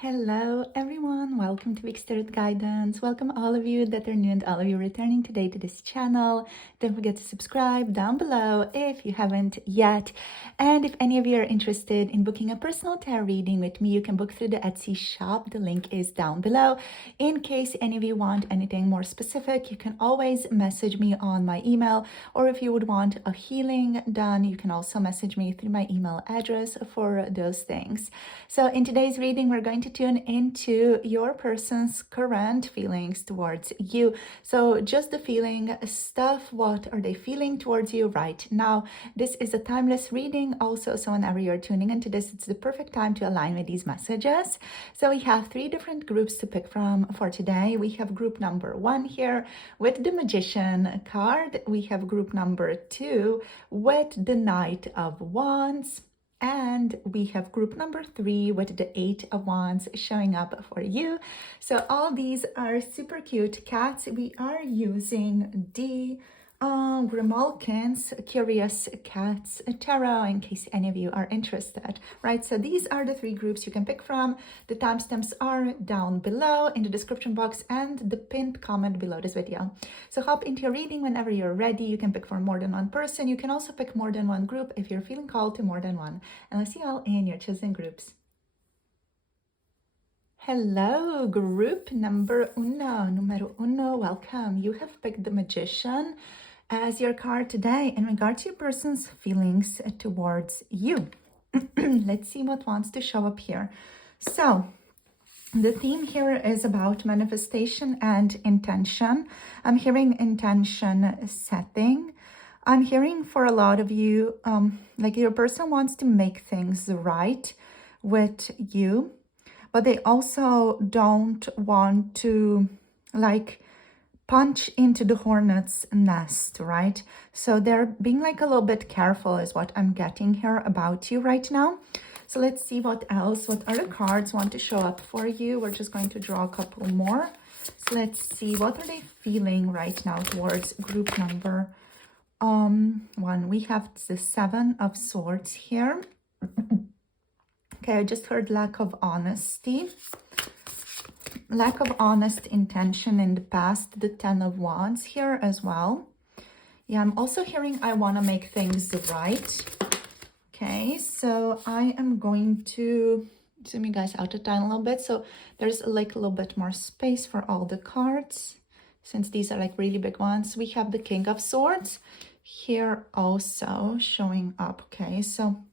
Hello everyone, welcome to Week Spirit Guidance. Welcome all of you that are new and all of you returning today to this channel. Don't forget to subscribe down below if you haven't yet. And if any of you are interested in booking a personal tarot reading with me, you can book through the Etsy shop. The link is down below. In case any of you want anything more specific, you can always message me on my email, or if you would want a healing done, you can also message me through my email address for those things. So in today's reading, we're going to tune into your person's current feelings towards you. So just the feeling stuff, what are they feeling towards you right now? This is a timeless reading also, so whenever you're tuning into this, it's the perfect time to align with these messages. So we have 3 different groups to pick from for today. We have group number 1 here with the Magician card. We have group number 2 with the Knight of Wands. And we have group number 3 with the 8 of Wands showing up for you. So all these are super cute cats. We are using the Grimalkin's Curious Cats Tarot in case any of you are interested, right? So these are the 3 groups you can pick from. The timestamps are down below in the description box and the pinned comment below this video. So hop into your reading whenever you're ready. You can pick for more than one person. You can also pick more than one group if you're feeling called to more than one. And let's see you all in your chosen groups. Hello, group numero uno, welcome. You have picked the Magician as your card today in regard to your person's feelings towards you. Let's see what wants to show up here. So the theme here is about manifestation and intention. I'm hearing intention setting. I'm hearing for a lot of you, like your person wants to make things right with you, but they also don't want to like punch into the hornet's nest, right? So they're being like a little bit careful is what I'm getting here about you right now. So let's see what else, what other cards want to show up for you. We're just going to draw a couple more. So let's see, what are they feeling right now towards group number 1. We have the 7 of Swords here. Okay, I just heard lack of honesty. Lack of honest intention in the past, the 10 of Wands here as well. Yeah, I'm also hearing I want to make things right. Okay, so I am going to zoom you guys out a tiny little bit. So there's like a little bit more space for all the cards, since these are like really big ones. We have the King of Swords here also showing up. Okay, so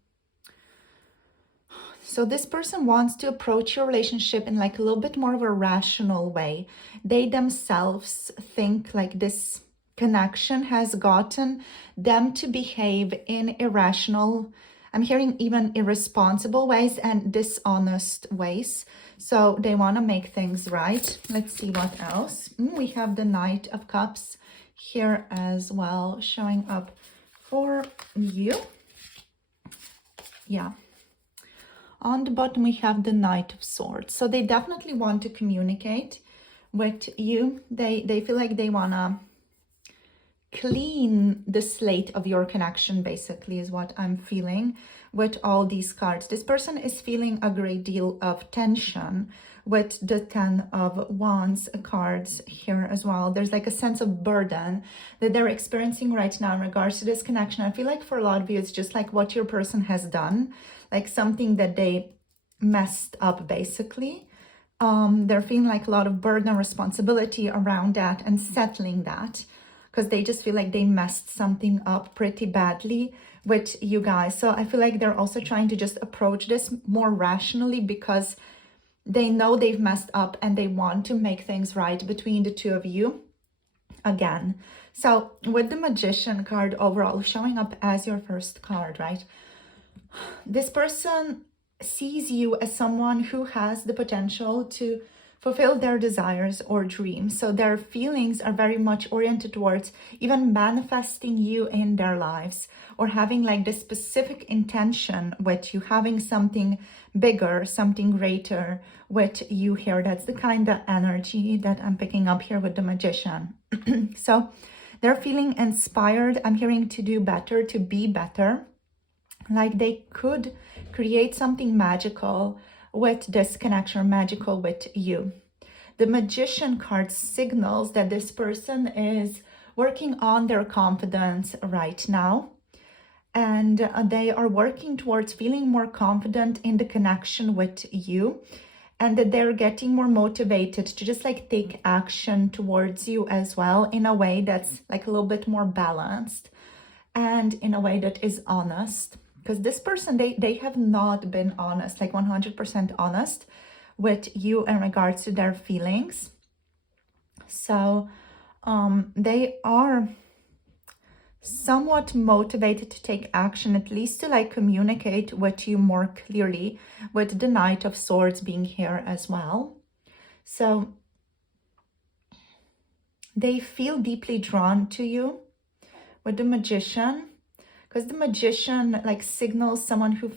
this person wants to approach your relationship in like a little bit more of a rational way. They themselves think like this connection has gotten them to behave in irrational, I'm hearing even irresponsible ways and dishonest ways. So they want to make things right. Let's see what else. We have the Knight of Cups here as well showing up for you. Yeah. On the bottom, we have the Knight of Swords. So they definitely want to communicate with you. They feel like they want to clean the slate of your connection, basically, is what I'm feeling with all these cards. This person is feeling a great deal of tension with the 10 of Wands cards here as well. There's like a sense of burden that they're experiencing right now in regards to this connection. I feel like for a lot of you, it's just like what your person has done, like something that they messed up, basically. They're feeling like a lot of burden and responsibility around that and settling that, because they just feel like they messed something up pretty badly with you guys. So I feel like they're also trying to just approach this more rationally because they know they've messed up and they want to make things right between the two of you again. So with the Magician card overall showing up as your first card, right? This person sees you as someone who has the potential to fulfill their desires or dreams. So their feelings are very much oriented towards even manifesting you in their lives, or having like this specific intention with you, having something bigger, something greater with you here. That's the kind of energy that I'm picking up here with the Magician. So they're feeling inspired. I'm hearing to do better, to be better. Like they could create something magical with this connection, magical with you. The Magician card signals that this person is working on their confidence right now. And they are working towards feeling more confident in the connection with you, and that they're getting more motivated to just like take action towards you as well, in a way that's like a little bit more balanced and in a way that is honest. Because this person, they have not been honest, like 100% honest with you in regards to their feelings. So they are somewhat motivated to take action, at least to like communicate with you more clearly, with the Knight of Swords being here as well. So they feel deeply drawn to you with the Magician, because the Magician like signals someone who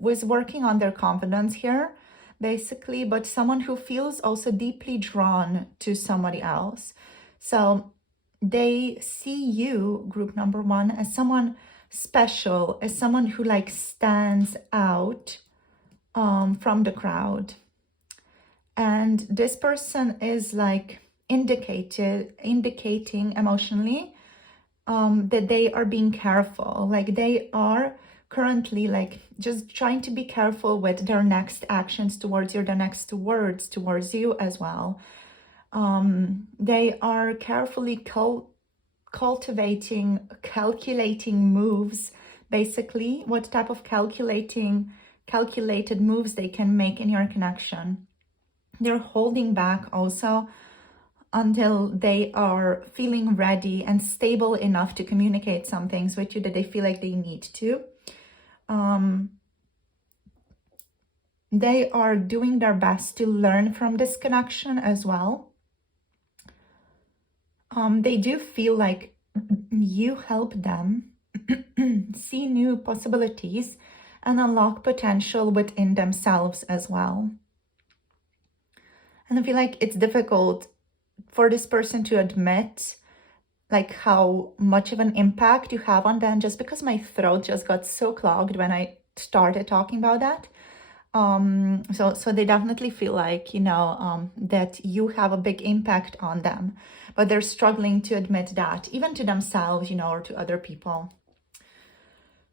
was working on their confidence here, basically, but someone who feels also deeply drawn to somebody else. So they see you, group number one, as someone special, as someone who like stands out from the crowd. And this person is like indicating emotionally that they are being careful. Like they are currently like just trying to be careful with their next actions towards you, their next words towards you as well. They are carefully calculating moves, basically, what type of calculated moves they can make in your connection. They're holding back also until they are feeling ready and stable enough to communicate some things with you that they feel like they need to. They are doing their best to learn from this connection as well. They do feel like you help them see new possibilities and unlock potential within themselves as well. And I feel like it's difficult for this person to admit like how much of an impact you have on them, just because my throat just got so clogged when I started talking about that. So they definitely feel like, you know, that you have a big impact on them, but they're struggling to admit that, even to themselves, you know, or to other people.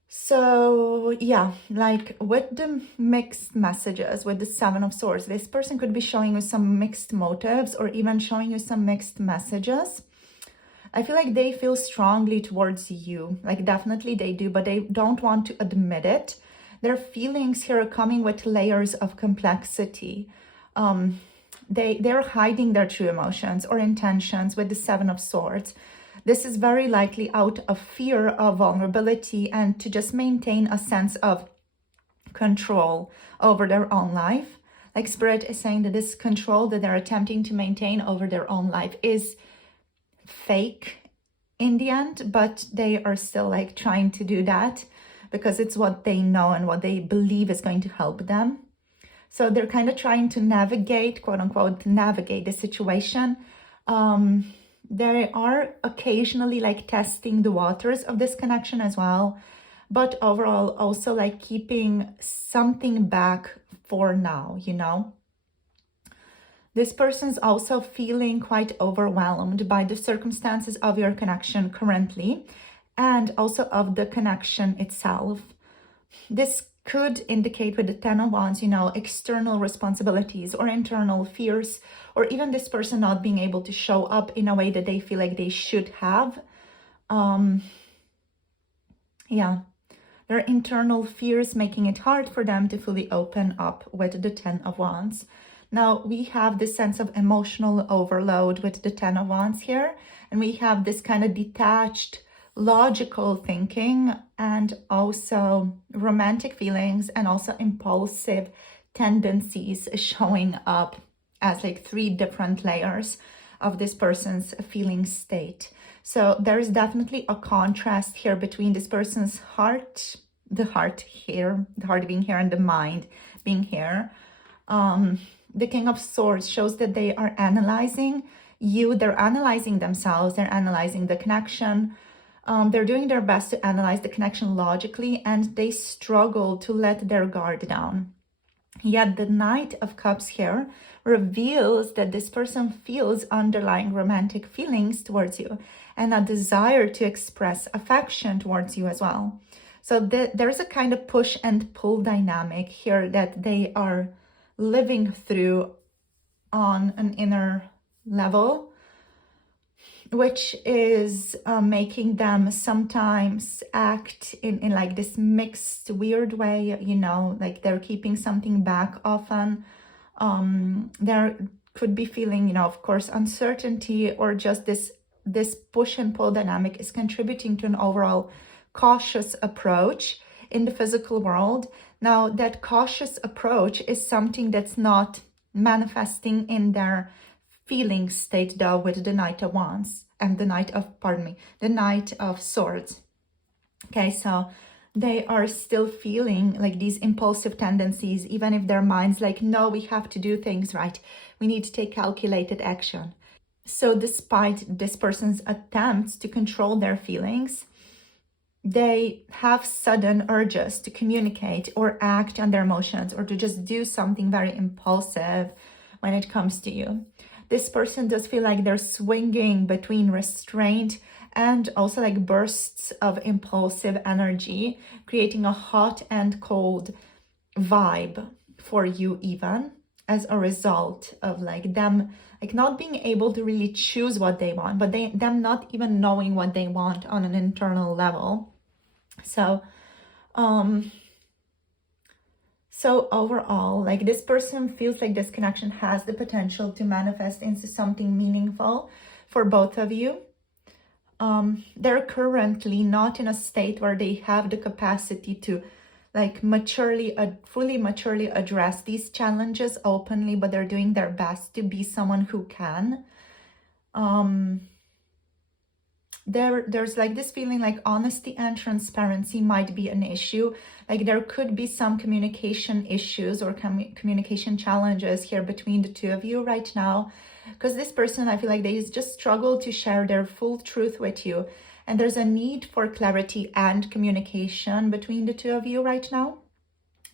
So yeah, like with the mixed messages, with the Seven of Swords, this person could be showing you some mixed motives or even showing you some mixed messages. I feel like they feel strongly towards you, like definitely they do, but they don't want to admit it. Their feelings here are coming with layers of complexity. They're hiding their true emotions or intentions with the Seven of Swords. This is very likely out of fear of vulnerability and to just maintain a sense of control over their own life. Like Spirit is saying that this control that they're attempting to maintain over their own life is fake in the end, but they are still like trying to do that because it's what they know and what they believe is going to help them. So they're kind of trying to navigate, quote unquote, navigate the situation. They are occasionally like testing the waters of this connection as well, but overall also like keeping something back for now, you know. This person's also feeling quite overwhelmed by the circumstances of your connection currently, and also of the connection itself. This could indicate with the Ten of Wands, you know, external responsibilities or internal fears, or even this person not being able to show up in a way that they feel like they should have. Yeah, their internal fears making it hard for them to fully open up with the Ten of Wands. Now we have this sense of emotional overload with the Ten of Wands here, and we have this kind of detached, logical thinking, and also romantic feelings, and also impulsive tendencies showing up as like three different layers of this person's feeling state. So there is definitely a contrast here between this person's heart, the heart here, the heart being here, and the mind being here. The King of Swords shows that they are analyzing you, they're analyzing themselves, they're analyzing the connection. They're doing their best to analyze the connection logically, and they struggle to let their guard down. Yet the Knight of Cups here reveals that this person feels underlying romantic feelings towards you and a desire to express affection towards you as well. So there's a kind of push and pull dynamic here that they are living through on an inner level, which is making them sometimes act in like this mixed weird way, you know, like they're keeping something back often. There could be feeling, you know, of course, uncertainty, or just this push and pull dynamic is contributing to an overall cautious approach in the physical world. Now, that cautious approach is something that's not manifesting in their feeling state though, with the Knight of Wands and the the Knight of Swords. Okay, so they are still feeling like these impulsive tendencies, even if their mind's like, no, we have to do things right. We need to take calculated action. So despite this person's attempts to control their feelings, they have sudden urges to communicate or act on their emotions, or to just do something very impulsive when it comes to you. This person does feel like they're swinging between restraint and also like bursts of impulsive energy, creating a hot and cold vibe for you, even as a result of like them like not being able to really choose what they want, but them not even knowing what they want on an internal level. So overall, like this person feels like this connection has the potential to manifest into something meaningful for both of you. They're currently not in a state where they have the capacity to like fully maturely address these challenges openly, but they're doing their best to be someone who can. There's like this feeling like honesty and transparency might be an issue. Like there could be some communication issues or communication challenges here between the two of you right now, because this person, I feel like they just struggle to share their full truth with you, and there's a need for clarity and communication between the two of you right now.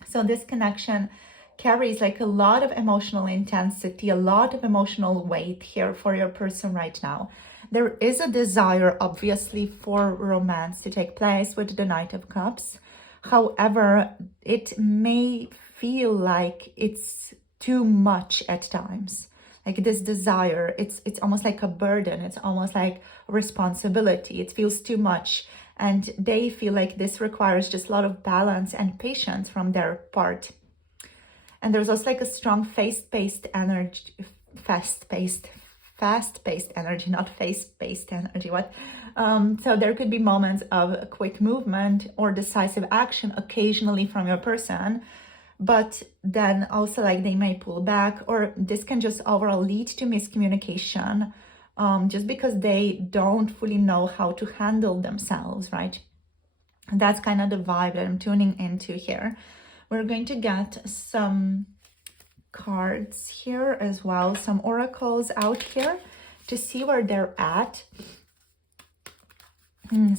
So this connection carries like a lot of emotional intensity, a lot of emotional weight here for your person right now. There is a desire, obviously, for romance to take place with the Knight of Cups. However, it may feel like it's too much at times. Like this desire, it's almost like a burden. It's almost like a responsibility. It feels too much. And they feel like this requires just a lot of balance and patience from their part. And there's also like a strong fast-paced energy, not face-based energy. So there could be moments of quick movement or decisive action occasionally from your person, but then also like they may pull back, or this can just overall lead to miscommunication, just because they don't fully know how to handle themselves, right? And that's kind of the vibe that I'm tuning into here. We're going to get some cards here as well, some oracles out here to see where they're at.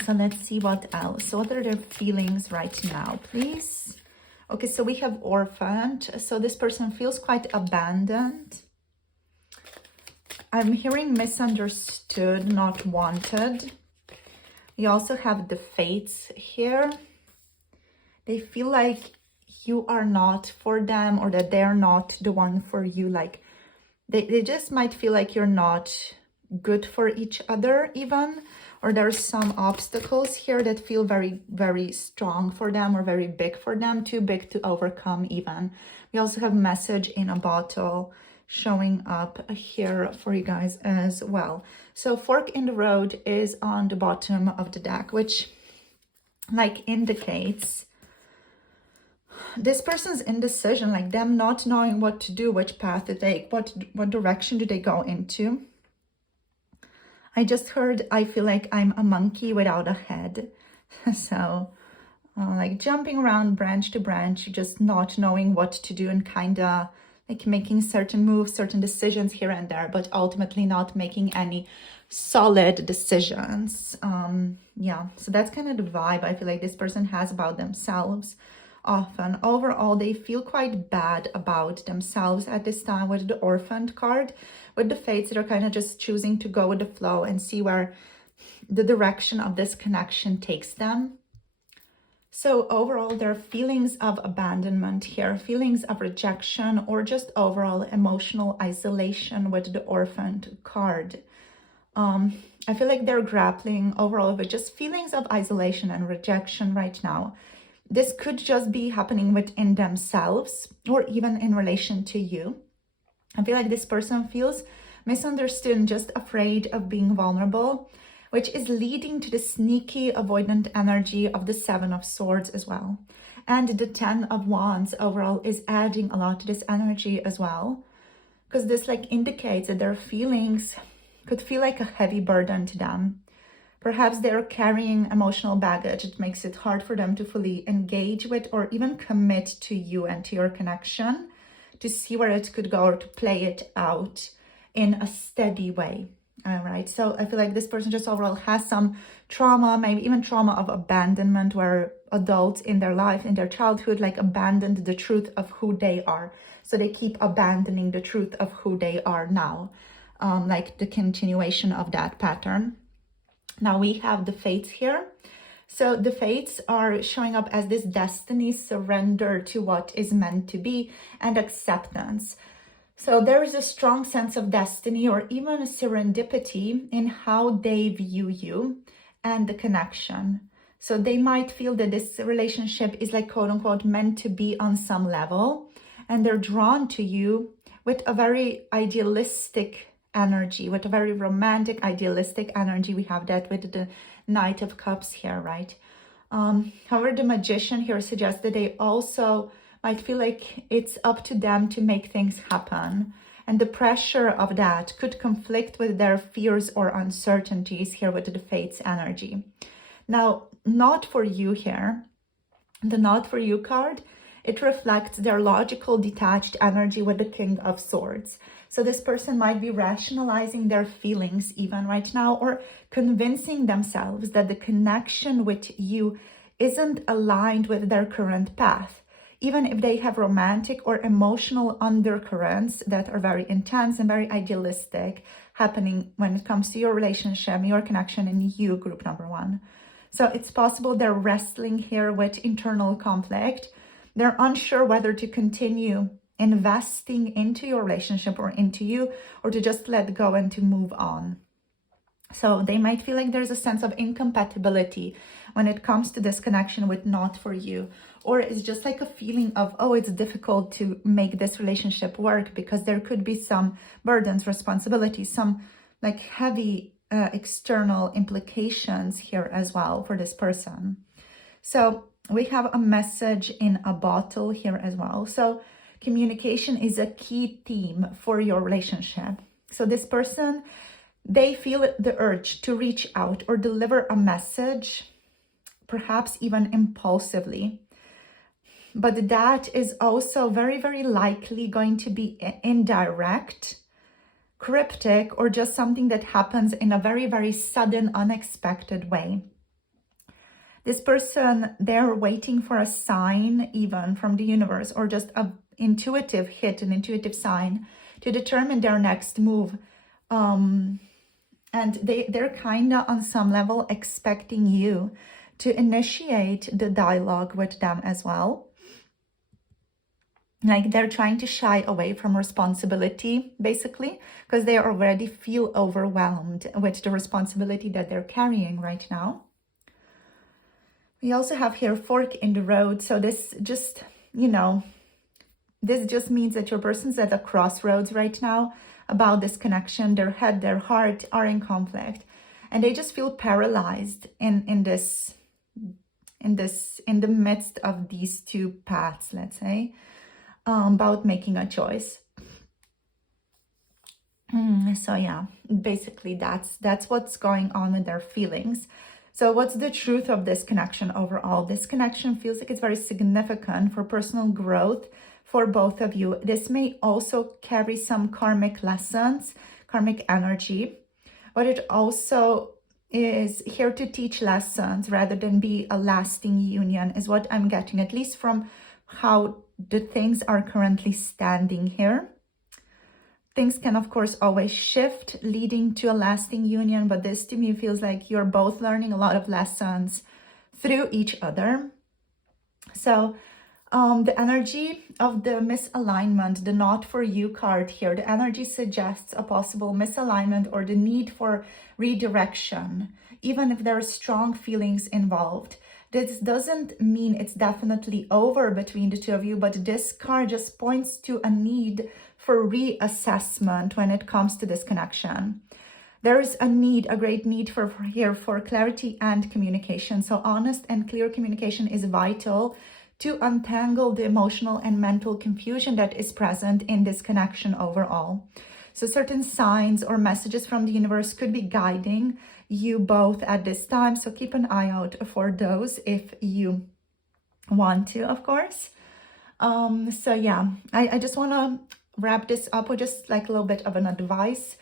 So let's see what else. What are their feelings right now, please? Okay, so we have orphaned. So this person feels quite abandoned. I'm hearing misunderstood, not wanted. We also have the fates here. They feel like you are not for them, or that they're not the one for you. Like they just might feel like you're not good for each other even, or there's some obstacles here that feel very, very strong for them, or very big for them, too big to overcome even. We also have message in a bottle showing up here for you guys as well. So fork in the road is on the bottom of the deck, which like indicates this person's indecision, like them not knowing what to do, which path to take, what direction do they go into. I just heard, I feel like I'm a monkey without a head. So like jumping around branch to branch, just not knowing what to do, and kind of like making certain moves, certain decisions here and there, but ultimately not making any solid decisions. Yeah, so that's kind of the vibe I feel like this person has about themselves. often. Overall, they feel quite bad about themselves at this time with the orphaned card. With the fates, they're kind of just choosing to go with the flow and see where the direction of this connection takes them. So overall, there are feelings of abandonment here, feelings of rejection, or just overall emotional isolation with the orphaned card. I feel like they're grappling overall with just feelings of isolation and rejection right now. This could just be happening within themselves or even in relation to you. I feel like this person feels misunderstood and just afraid of being vulnerable, which is leading to the sneaky avoidant energy of the Seven of Swords as well. And the Ten of Wands overall is adding a lot to this energy as well, because this like indicates that their feelings could feel like a heavy burden to them. Perhaps they're carrying emotional baggage. It makes it hard for them to fully engage with or even commit to you and to your connection, to see where it could go or to play it out in a steady way. All right, so I feel like this person just overall has some trauma, maybe even trauma of abandonment, where adults in their life, in their childhood, like abandoned the truth of who they are. So they keep abandoning the truth of who they are now, like the continuation of that pattern. Now we have the fates here. So the fates are showing up as this destiny, surrender to what is meant to be, and acceptance. So there is a strong sense of destiny or even a serendipity in how they view you and the connection. So they might feel that this relationship is like quote unquote meant to be on some level, and they're drawn to you with a very idealistic energy, with a very romantic, idealistic energy. We have that with the Knight of Cups here, right? However, the Magician here suggests that they also might feel like it's up to them to make things happen. And the pressure of that could conflict with their fears or uncertainties here with the Fates energy. Now, not for you here, the not for you card, it reflects their logical, detached energy with the King of Swords. So this person might be rationalizing their feelings even right now, or convincing themselves that the connection with you isn't aligned with their current path, even if they have romantic or emotional undercurrents that are very intense and very idealistic happening when it comes to your relationship, your connection, and you, group number one. So it's possible they're wrestling here with internal conflict. They're unsure whether to continue investing into your relationship or into you, or to just let go and to move on. So they might feel like there's a sense of incompatibility when it comes to this connection with not for you, or it's just like a feeling of, oh, it's difficult to make this relationship work because there could be some burdens, responsibilities, some like heavy external implications here as well for this person. So we have a message in a bottle here as well. So communication is a key theme for your relationship. So this person, they feel the urge to reach out or deliver a message, perhaps even impulsively. But that is also very, very likely going to be indirect, cryptic, or just something that happens in a very, very sudden, unexpected way. This person, they're waiting for a sign even from the universe, or just an intuitive hit, an intuitive sign to determine their next move. And they're kind of on some level expecting you to initiate the dialogue with them as well. Like they're trying to shy away from responsibility, basically, because they already feel overwhelmed with the responsibility that they're carrying right now. We also have here fork in the road. So this just, this just means that your person's at a crossroads right now about this connection. Their head, their heart are in conflict, and they just feel paralyzed in the midst of these two paths, let's say, about making a choice. So yeah, basically that's what's going on with their feelings. So what's the truth of this connection overall? This connection feels like it's very significant for personal growth for both of you. This may also carry some karmic lessons, karmic energy, but it also is here to teach lessons rather than be a lasting union, is what I'm getting, at least from how the things are currently standing here. Things can, of course, always shift, leading to a lasting union, but this to me feels like you're both learning a lot of lessons through each other. So the energy of the misalignment, the not for you card here, the energy suggests a possible misalignment or the need for redirection, even if there are strong feelings involved. This doesn't mean it's definitely over between the two of you, but this card just points to a need for reassessment when it comes to this connection. There is a need, a great need for clarity and communication. So honest and clear communication is vital to untangle the emotional and mental confusion that is present in this connection overall. So certain signs or messages from the universe could be guiding you both at this time. So keep an eye out for those if you want to, of course. So yeah, I just want to wrap this up with just like a little bit of an advice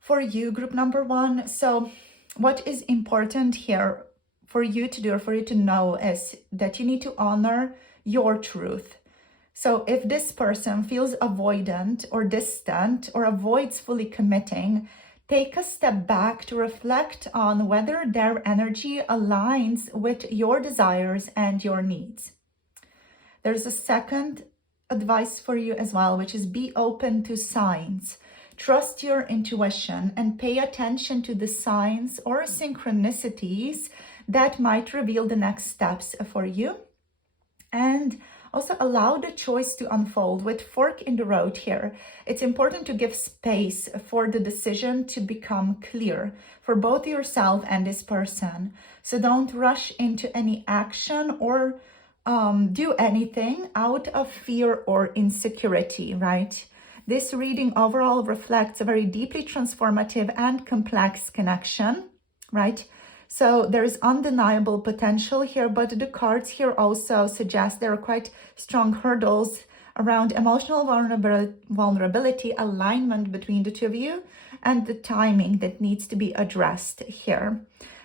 for you, group number one. So what is important here for you to do or for you to know is that you need to honor your truth. So if this person feels avoidant or distant or avoids fully committing, take a step back to reflect on whether their energy aligns with your desires and your needs. There's a second advice for you as well, which is be open to signs. Trust your intuition and pay attention to the signs or synchronicities that might reveal the next steps for you. And also allow the choice to unfold with fork in the road here. It's important to give space for the decision to become clear for both yourself and this person. So don't rush into any action or do anything out of fear or insecurity, right? This reading overall reflects a very deeply transformative and complex connection, right? So there is undeniable potential here, but the cards here also suggest there are quite strong hurdles around emotional vulnerability, alignment between the two of you, and the timing that needs to be addressed here.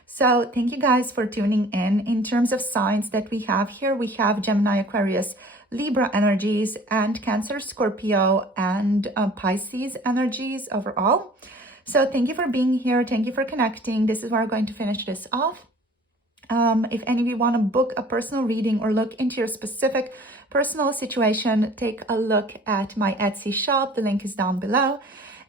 So thank you guys for tuning in. In terms of signs that we have here, we have Gemini, Aquarius, Libra energies, and Cancer, Scorpio, and Pisces energies overall. So thank you for being here. Thank you for connecting. This is where we're going to finish this off. If any of you want to book a personal reading or look into your specific personal situation, take a look at my Etsy shop. The link is down below.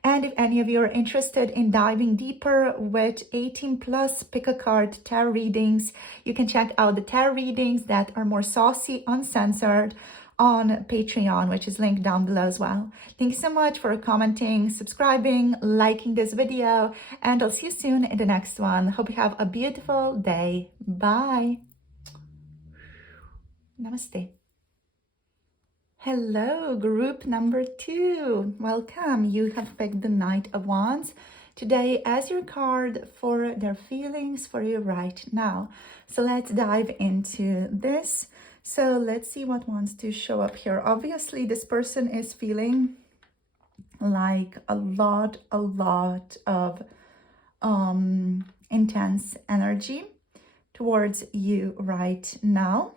And if any of you are interested in diving deeper with 18 plus pick a card tarot readings, you can check out the tarot readings that are more saucy, uncensored on Patreon, which is linked down below as well. Thank you so much for commenting, subscribing, liking this video, and I'll see you soon in the next one. Hope you have a beautiful day. Bye. Namaste. Hello, group number 2. Welcome. You have picked the Knight of Wands today as your card for their feelings for you right now. So let's dive into this. So let's see what wants to show up here. Obviously, this person is feeling like a lot of intense energy towards you right now.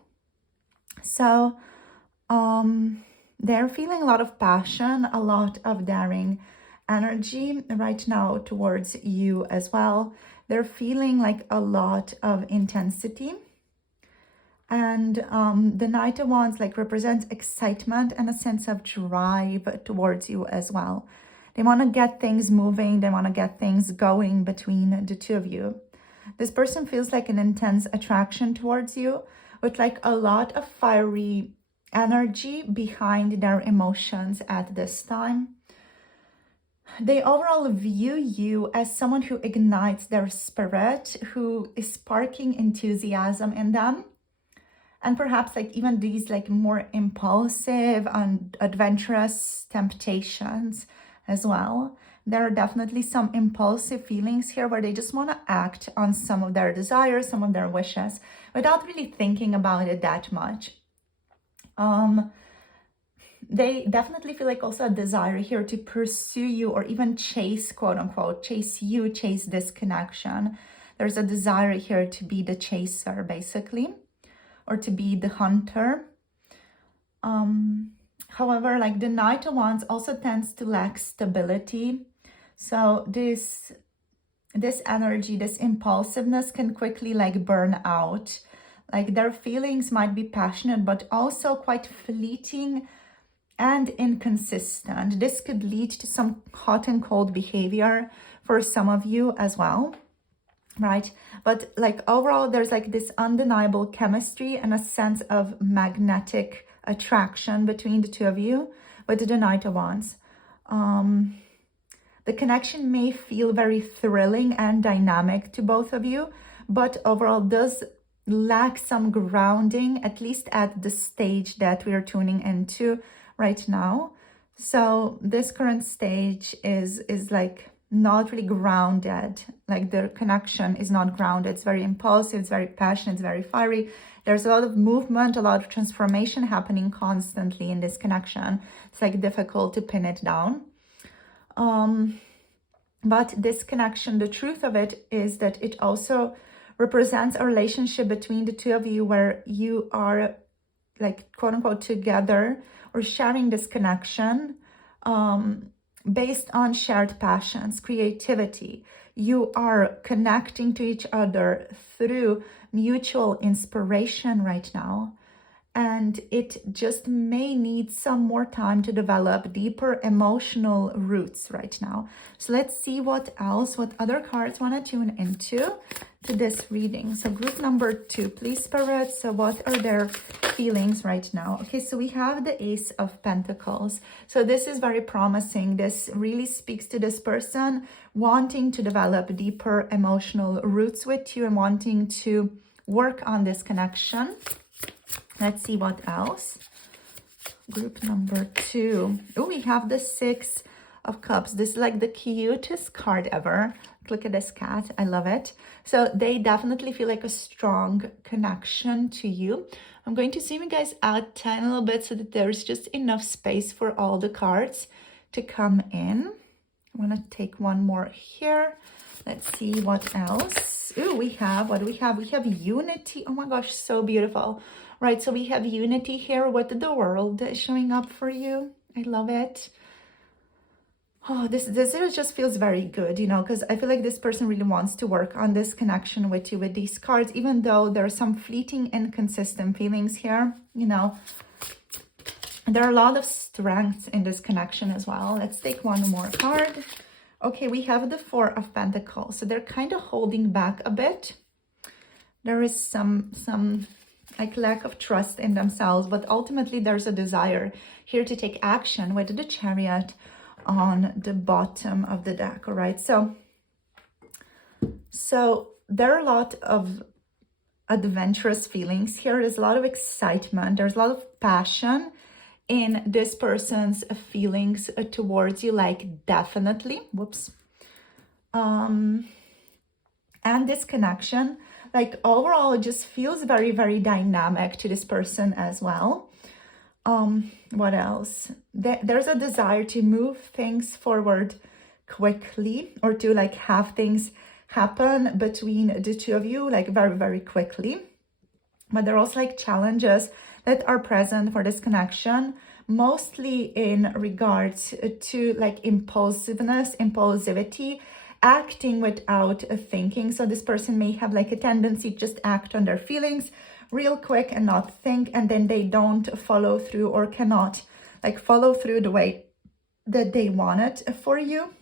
So they're feeling a lot of passion, a lot of daring energy right now towards you as well. They're feeling like a lot of intensity. And the Knight of Wands like represents excitement and a sense of drive towards you as well. They want to get things moving. They want to get things going between the two of you. This person feels like an intense attraction towards you with like a lot of fiery energy behind their emotions at this time. They overall view you as someone who ignites their spirit, who is sparking enthusiasm in them. And perhaps like even these like more impulsive and adventurous temptations as well. There are definitely some impulsive feelings here where they just want to act on some of their desires, some of their wishes, without really thinking about it that much. They definitely feel like also a desire here to pursue you or even chase, quote unquote, chase you, chase this connection. There's a desire here to be the chaser, basically, or to be the hunter. However, like the Knight of Wands also tends to lack stability. So this energy, this impulsiveness can quickly like burn out. Like their feelings might be passionate, but also quite fleeting and inconsistent. This could lead to some hot and cold behavior for some of you as well, right? But like overall, there's like this undeniable chemistry and a sense of magnetic attraction between the two of you with the Knight of Wands. The connection may feel very thrilling and dynamic to both of you, but overall does lack some grounding, at least at the stage that we are tuning into right now. So this current stage is like not really grounded. Like the connection is not grounded. It's very impulsive, it's very passionate, it's very fiery. There's a lot of movement, a lot of transformation happening constantly in this connection. It's like difficult to pin it down. But this connection, the truth of it is that it also represents a relationship between the two of you where you are like quote unquote together or sharing this connection based on shared passions, creativity. You are connecting to each other through mutual inspiration right now. And it just may need some more time to develop deeper emotional roots right now. So let's see what other cards want to tune into to this reading. So group number 2, please, Spirit. So what are their feelings right now? Okay, so we have the Ace of Pentacles. So this is very promising. This really speaks to this person wanting to develop deeper emotional roots with you and wanting to work on this connection. Let's see what else. Group number 2. Oh, we have the 6 of Cups. This is like the cutest card ever. Look at this cat. I love it. So they definitely feel like a strong connection to you. I'm going to zoom you guys out a tiny little bit so that there's just enough space for all the cards to come in. I want to take one more here. Let's see what else. Ooh, what do we have? We have unity. Oh my gosh, so beautiful. Right, so we have unity here with the world showing up for you. I love it. Oh, this just feels very good, you know, because I feel like this person really wants to work on this connection with you with these cards, even though there are some fleeting, inconsistent feelings here, you know. There are a lot of strengths in this connection as well. Let's take one more card. Okay, we have the 4 of Pentacles. So they're kind of holding back a bit. There is some like lack of trust in themselves, but ultimately there's a desire here to take action with the Chariot on the bottom of the deck. All right, so there are a lot of adventurous feelings here. There's a lot of excitement, there's a lot of passion in this person's feelings towards you, like definitely, and this connection, like overall, it just feels very, very dynamic to this person as well. What else? There's a desire to move things forward quickly, or to like have things happen between the two of you like very, very quickly. But there are also like challenges that are present for this connection, mostly in regards to like impulsivity, acting without thinking. So this person may have like a tendency to just act on their feelings real quick and not think, and then they don't follow through or cannot like follow through the way that they want it for you.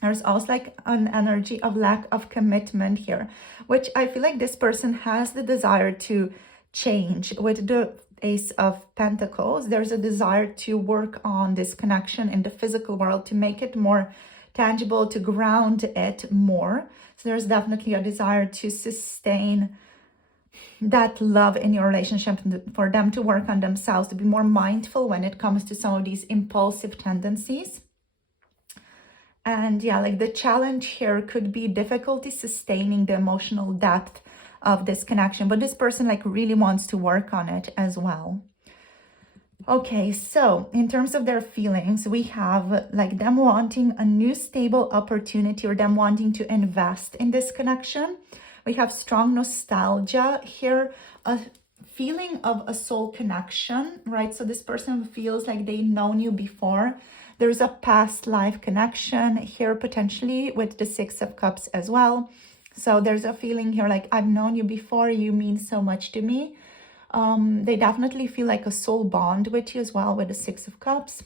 There's also like an energy of lack of commitment here, which I feel like this person has the desire to change. With the Ace of Pentacles, there's a desire to work on this connection in the physical world, to make it more tangible, to ground it more. So there's definitely a desire to sustain that love in your relationship, for them to work on themselves, to be more mindful when it comes to some of these impulsive tendencies. And yeah, like the challenge here could be difficulty sustaining the emotional depth of this connection, but this person like really wants to work on it as well. Okay, so in terms of their feelings, we have like them wanting a new stable opportunity or them wanting to invest in this connection. We have strong nostalgia here, a feeling of a soul connection, right? So this person feels like they've known you before. There's a past life connection here, potentially with the Six of Cups as well. So there's a feeling here like, I've known you before, you mean so much to me. They definitely feel like a soul bond with you as well with the Six of Cups.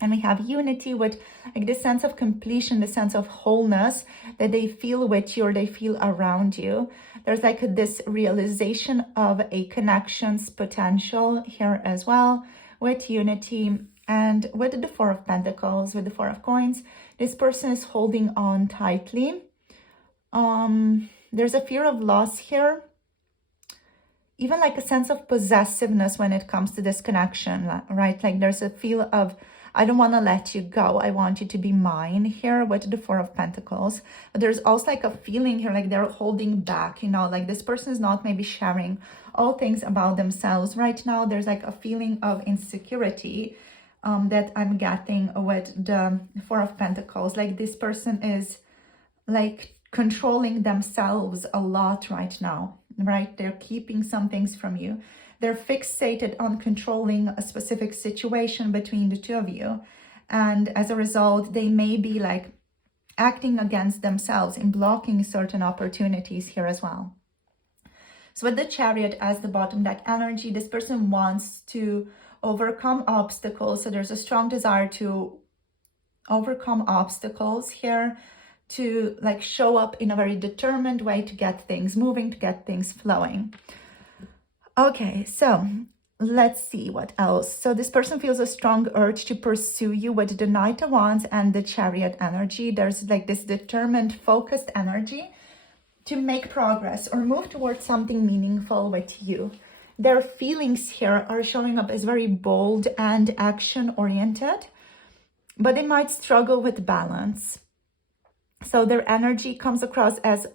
And we have unity with like this sense of completion, the sense of wholeness that they feel with you or they feel around you. There's like this realization of a connections potential here as well with unity. And with the Four of Pentacles, with the Four of Coins, this person is holding on tightly. There's a fear of loss here. Even like a sense of possessiveness when it comes to this connection, right? Like there's a feel of, I don't want to let you go. I want you to be mine here with the Four of Pentacles. But there's also like a feeling here, like they're holding back, you know, like this person is not maybe sharing all things about themselves right now. There's like a feeling of insecurity that I'm getting with the Four of Pentacles. Like this person is like controlling themselves a lot right now, right? They're keeping some things from you. They're fixated on controlling a specific situation between the two of you. And as a result, they may be like acting against themselves in blocking certain opportunities here as well. So with the Chariot as the bottom deck energy, this person wants to overcome obstacles. So there's a strong desire to overcome obstacles here, to like show up in a very determined way to get things moving, to get things flowing. Okay, so let's see what else. So this person feels a strong urge to pursue you with the Knight of Wands and the Chariot energy. There's like this determined, focused energy to make progress or move towards something meaningful with you. Their feelings here are showing up as very bold and action-oriented, but they might struggle with balance. So their energy comes across as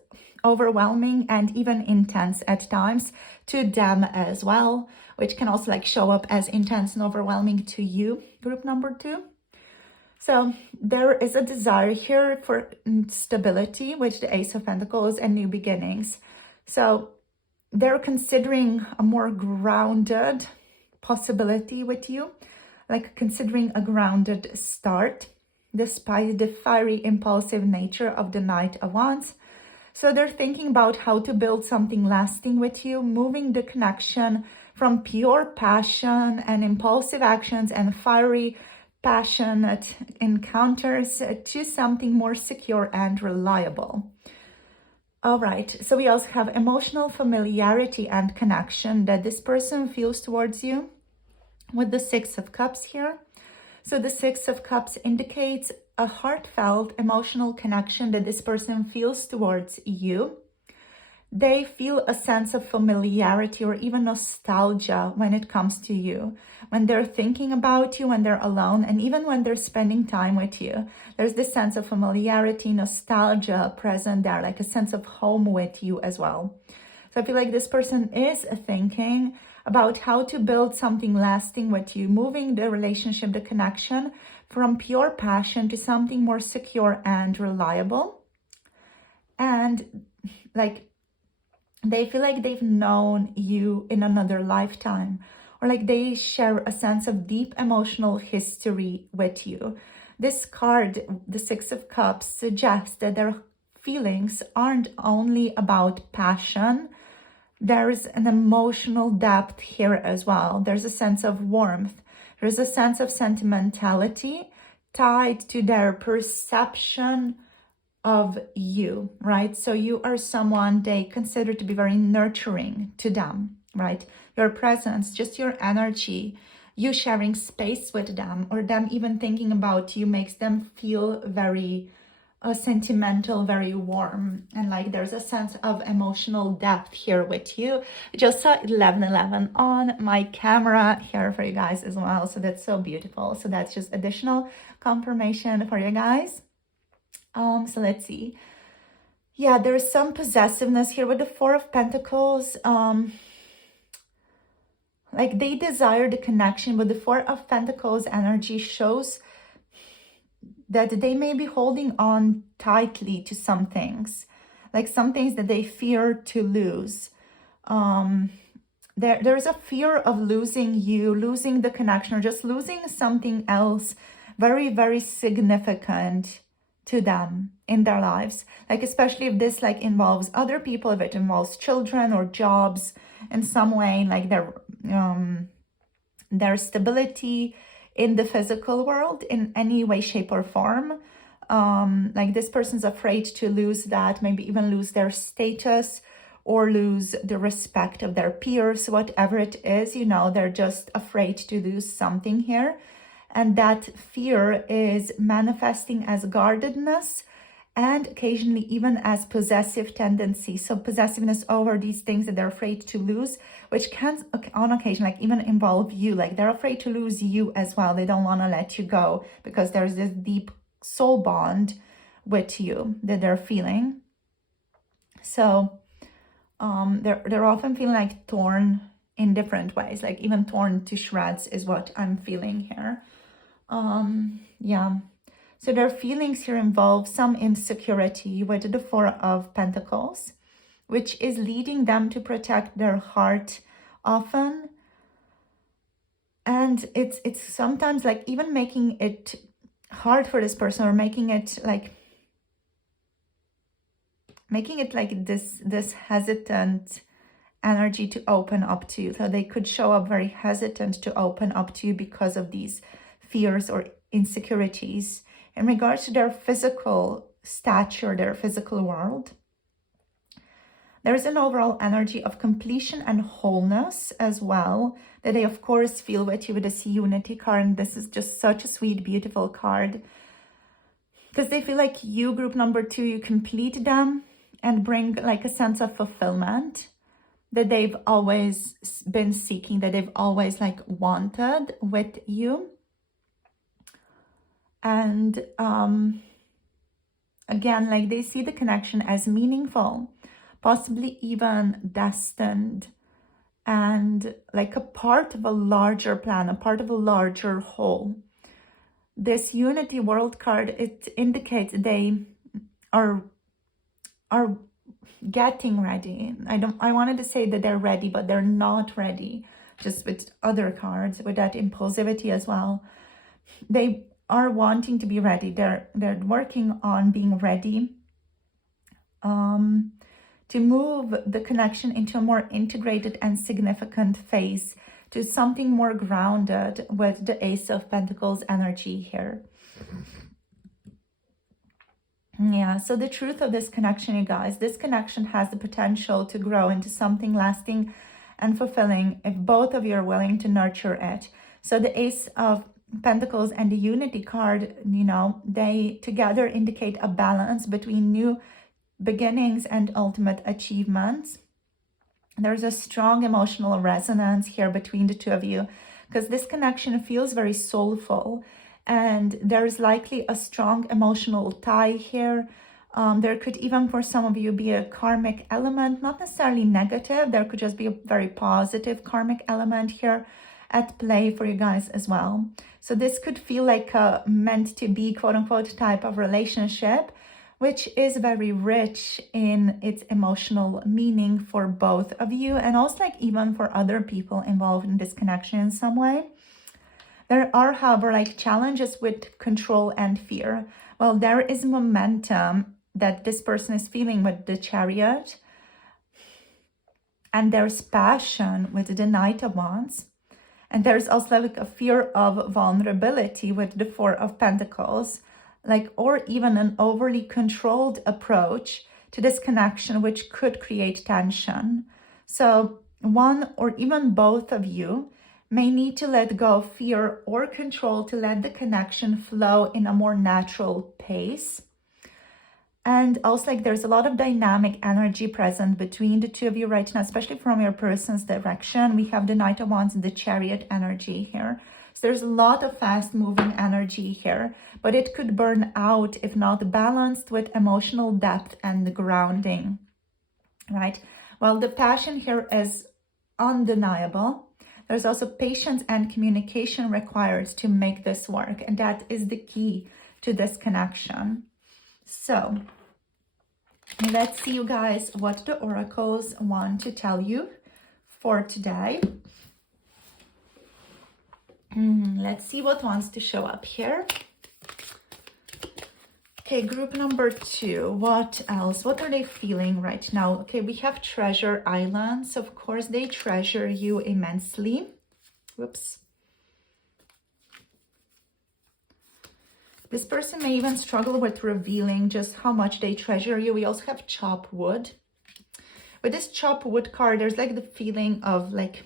overwhelming and even intense at times to them as well, which can also like show up as intense and overwhelming to you, group number 2. So there is a desire here for stability with the Ace of Pentacles and new beginnings. So they're considering a more grounded possibility with you, like considering a grounded start, despite the fiery, impulsive nature of the Knight of Wands. So they're thinking about how to build something lasting with you, moving the connection from pure passion and impulsive actions and fiery, passionate encounters to something more secure and reliable. All right, so we also have emotional familiarity and connection that this person feels towards you with the Six of Cups here. So the Six of Cups indicates a heartfelt emotional connection that this person feels towards you. They feel a sense of familiarity or even nostalgia when it comes to you. When they're thinking about you, when they're alone, and even when they're spending time with you, there's this sense of familiarity, nostalgia present there, like a sense of home with you as well. So I feel like this person is thinking about how to build something lasting with you, moving the relationship, the connection from pure passion to something more secure and reliable. And like they feel like they've known you in another lifetime, or like they share a sense of deep emotional history with you. This card, the Six of Cups, suggests that their feelings aren't only about passion. There's an emotional depth here as well. There's a sense of warmth. There's a sense of sentimentality tied to their perception of you, right? So you are someone they consider to be very nurturing to them, right? Your presence, just your energy, you sharing space with them, or them even thinking about you makes them feel very sentimental, very warm, and like there's a sense of emotional depth here with you. I just saw 1111 on my camera here for you guys as well, so that's so beautiful. So that's just additional confirmation for you guys. So let's see. Yeah, there's some possessiveness here with the Four of Pentacles. like they desire the connection, but the Four of Pentacles energy shows that they may be holding on tightly to some things, like some things that they fear to lose. There's a fear of losing you, losing the connection, or just losing something else very, very significant to them in their lives. Like, especially if this like involves other people, if it involves children or jobs in some way, like their stability in the physical world in any way, shape, or form. Like this person's afraid to lose that, maybe even lose their status or lose the respect of their peers, whatever it is, you know, they're just afraid to lose something here. And that fear is manifesting as guardedness and occasionally even as possessive tendency. So possessiveness over these things that they're afraid to lose, which can on occasion like even involve you, like they're afraid to lose you as well. They don't want to let you go because there's this deep soul bond with you that they're feeling. So they're often feeling like torn in different ways, like even torn to shreds is what I'm feeling here. Yeah. So their feelings here involve some insecurity with the Four of Pentacles, which is leading them to protect their heart often. And it's sometimes like even making it hard for this person, or making it like this hesitant energy to open up to you. So they could show up very hesitant to open up to you because of these fears or insecurities in regards to their physical stature, their physical world. There's an overall energy of completion and wholeness as well that they of course feel with you with this Unity card. And this is just such a sweet, beautiful card because they feel like you, group number 2, you complete them and bring like a sense of fulfillment that they've always been seeking, that they've always like wanted with you. And again, like they see the connection as meaningful, possibly even destined, and like a part of a larger plan, a part of a larger whole. This Unity World card, it indicates they are getting ready. I wanted to say that they're ready, but they're not ready. Just with other cards, with that impulsivity as well. They are wanting to be ready. They're working on being ready to move the connection into a more integrated and significant phase, to something more grounded with the Ace of Pentacles energy here. Yeah, so the truth of this connection, you guys, this connection has the potential to grow into something lasting and fulfilling if both of you are willing to nurture it. So the Ace of Pentacles and the Unity card, you know, they together indicate a balance between new beginnings and ultimate achievements. There's a strong emotional resonance here between the two of you because this connection feels very soulful. And there's likely a strong emotional tie here. There could even, for some of you, be a karmic element, not necessarily negative. There could just be a very positive karmic element here at play for you guys as well. So this could feel like a meant to be, quote unquote, type of relationship, which is very rich in its emotional meaning for both of you, and also like even for other people involved in this connection in some way. There are, however, like challenges with control and fear. Well, there is momentum that this person is feeling with the Chariot. And there's passion with the Knight of Wands. And there's also like a fear of vulnerability with the Four of Pentacles. Like, or even an overly controlled approach to this connection, which could create tension. So one or even both of you may need to let go of fear or control to let the connection flow in a more natural pace. And also, like, there's a lot of dynamic energy present between the two of you right now, especially from your person's direction. We have the Knight of Wands and the Chariot energy here. So there's a lot of fast-moving energy here, but it could burn out if not balanced with emotional depth and grounding, right? Well, the passion here is undeniable. There's also patience and communication required to make this work. And that is the key to this connection. So let's see, you guys, what the oracles want to tell you for today. Let's see what wants to show up here. Okay, group number 2, what else? What are they feeling right now? Okay, we have Treasure Islands. Of course, they treasure you immensely. Whoops. This person may even struggle with revealing just how much they treasure you. We also have Chop Wood. With this Chop Wood card, there's like the feeling of like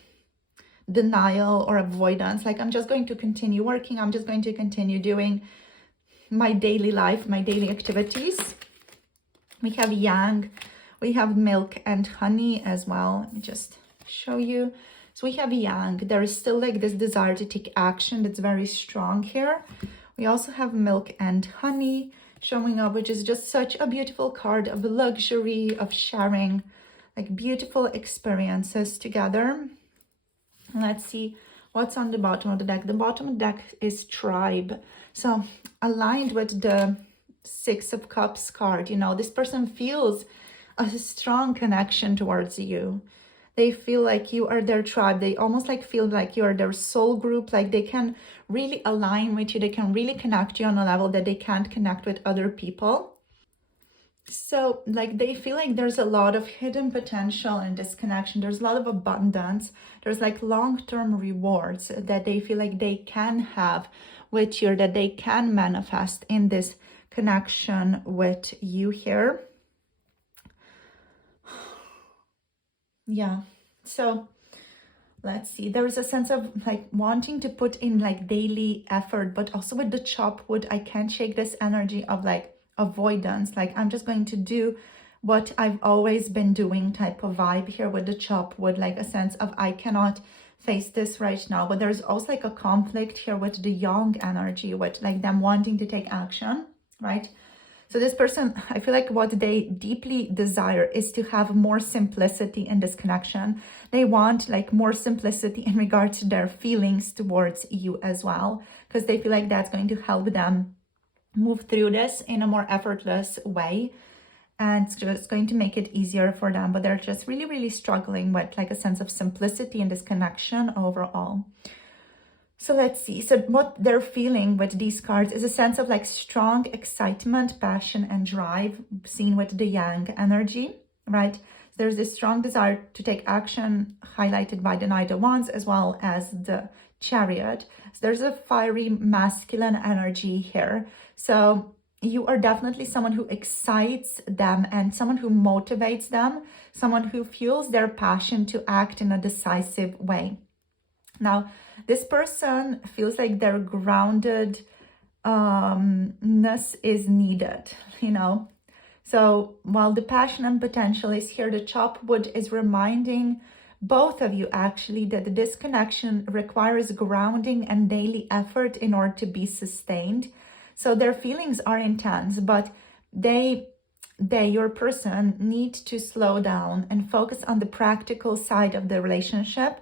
denial or avoidance. Like, I'm just going to continue working. I'm just going to continue doing my daily life, my daily activities. We have Yang, we have Milk and Honey as well. Let me just show you. So we have Yang. There is still like this desire to take action that's very strong here. We also have Milk and Honey showing up, which is just such a beautiful card of luxury, of sharing, like beautiful experiences together. Let's see what's on the bottom of the deck. The bottom of the deck is Tribe. So aligned with the Six of Cups card, you know, this person feels a strong connection towards you. They feel like you are their tribe. They almost like feel like you are their soul group. Like they can really align with you. They can really connect you on a level that they can't connect with other people. So like they feel like there's a lot of hidden potential in this connection. There's a lot of abundance. There's like long-term rewards that they feel like they can have with you, that they can manifest in this connection with you here. Yeah, so let's see. There is a sense of like wanting to put in like daily effort, but also with the Chop Wood, I can't shake this energy of like avoidance. Like I'm just going to do what I've always been doing type of vibe here with the Chop Wood, like a sense of I cannot face this right now. But there's also like a conflict here with the Yang energy, with like them wanting to take action, right? So this person, I feel like what they deeply desire is to have more simplicity in this connection. They want like more simplicity in regards to their feelings towards you as well, because they feel like that's going to help them move through this in a more effortless way. And it's just going to make it easier for them. But they're just really, really struggling with like a sense of simplicity in this connection overall. So let's see. So what they're feeling with these cards is a sense of like strong excitement, passion, and drive seen with the Yang energy, right? So there's this strong desire to take action highlighted by the Knight of Wands as well as the Chariot. So there's a fiery masculine energy here. So you are definitely someone who excites them and someone who motivates them, someone who fuels their passion to act in a decisive way. Now, this person feels like their groundedness is needed, you know. So while the passion and potential is here, the Chop Wood is reminding both of you actually that this connection requires grounding and daily effort in order to be sustained. So their feelings are intense, but your person needs to slow down and focus on the practical side of the relationship,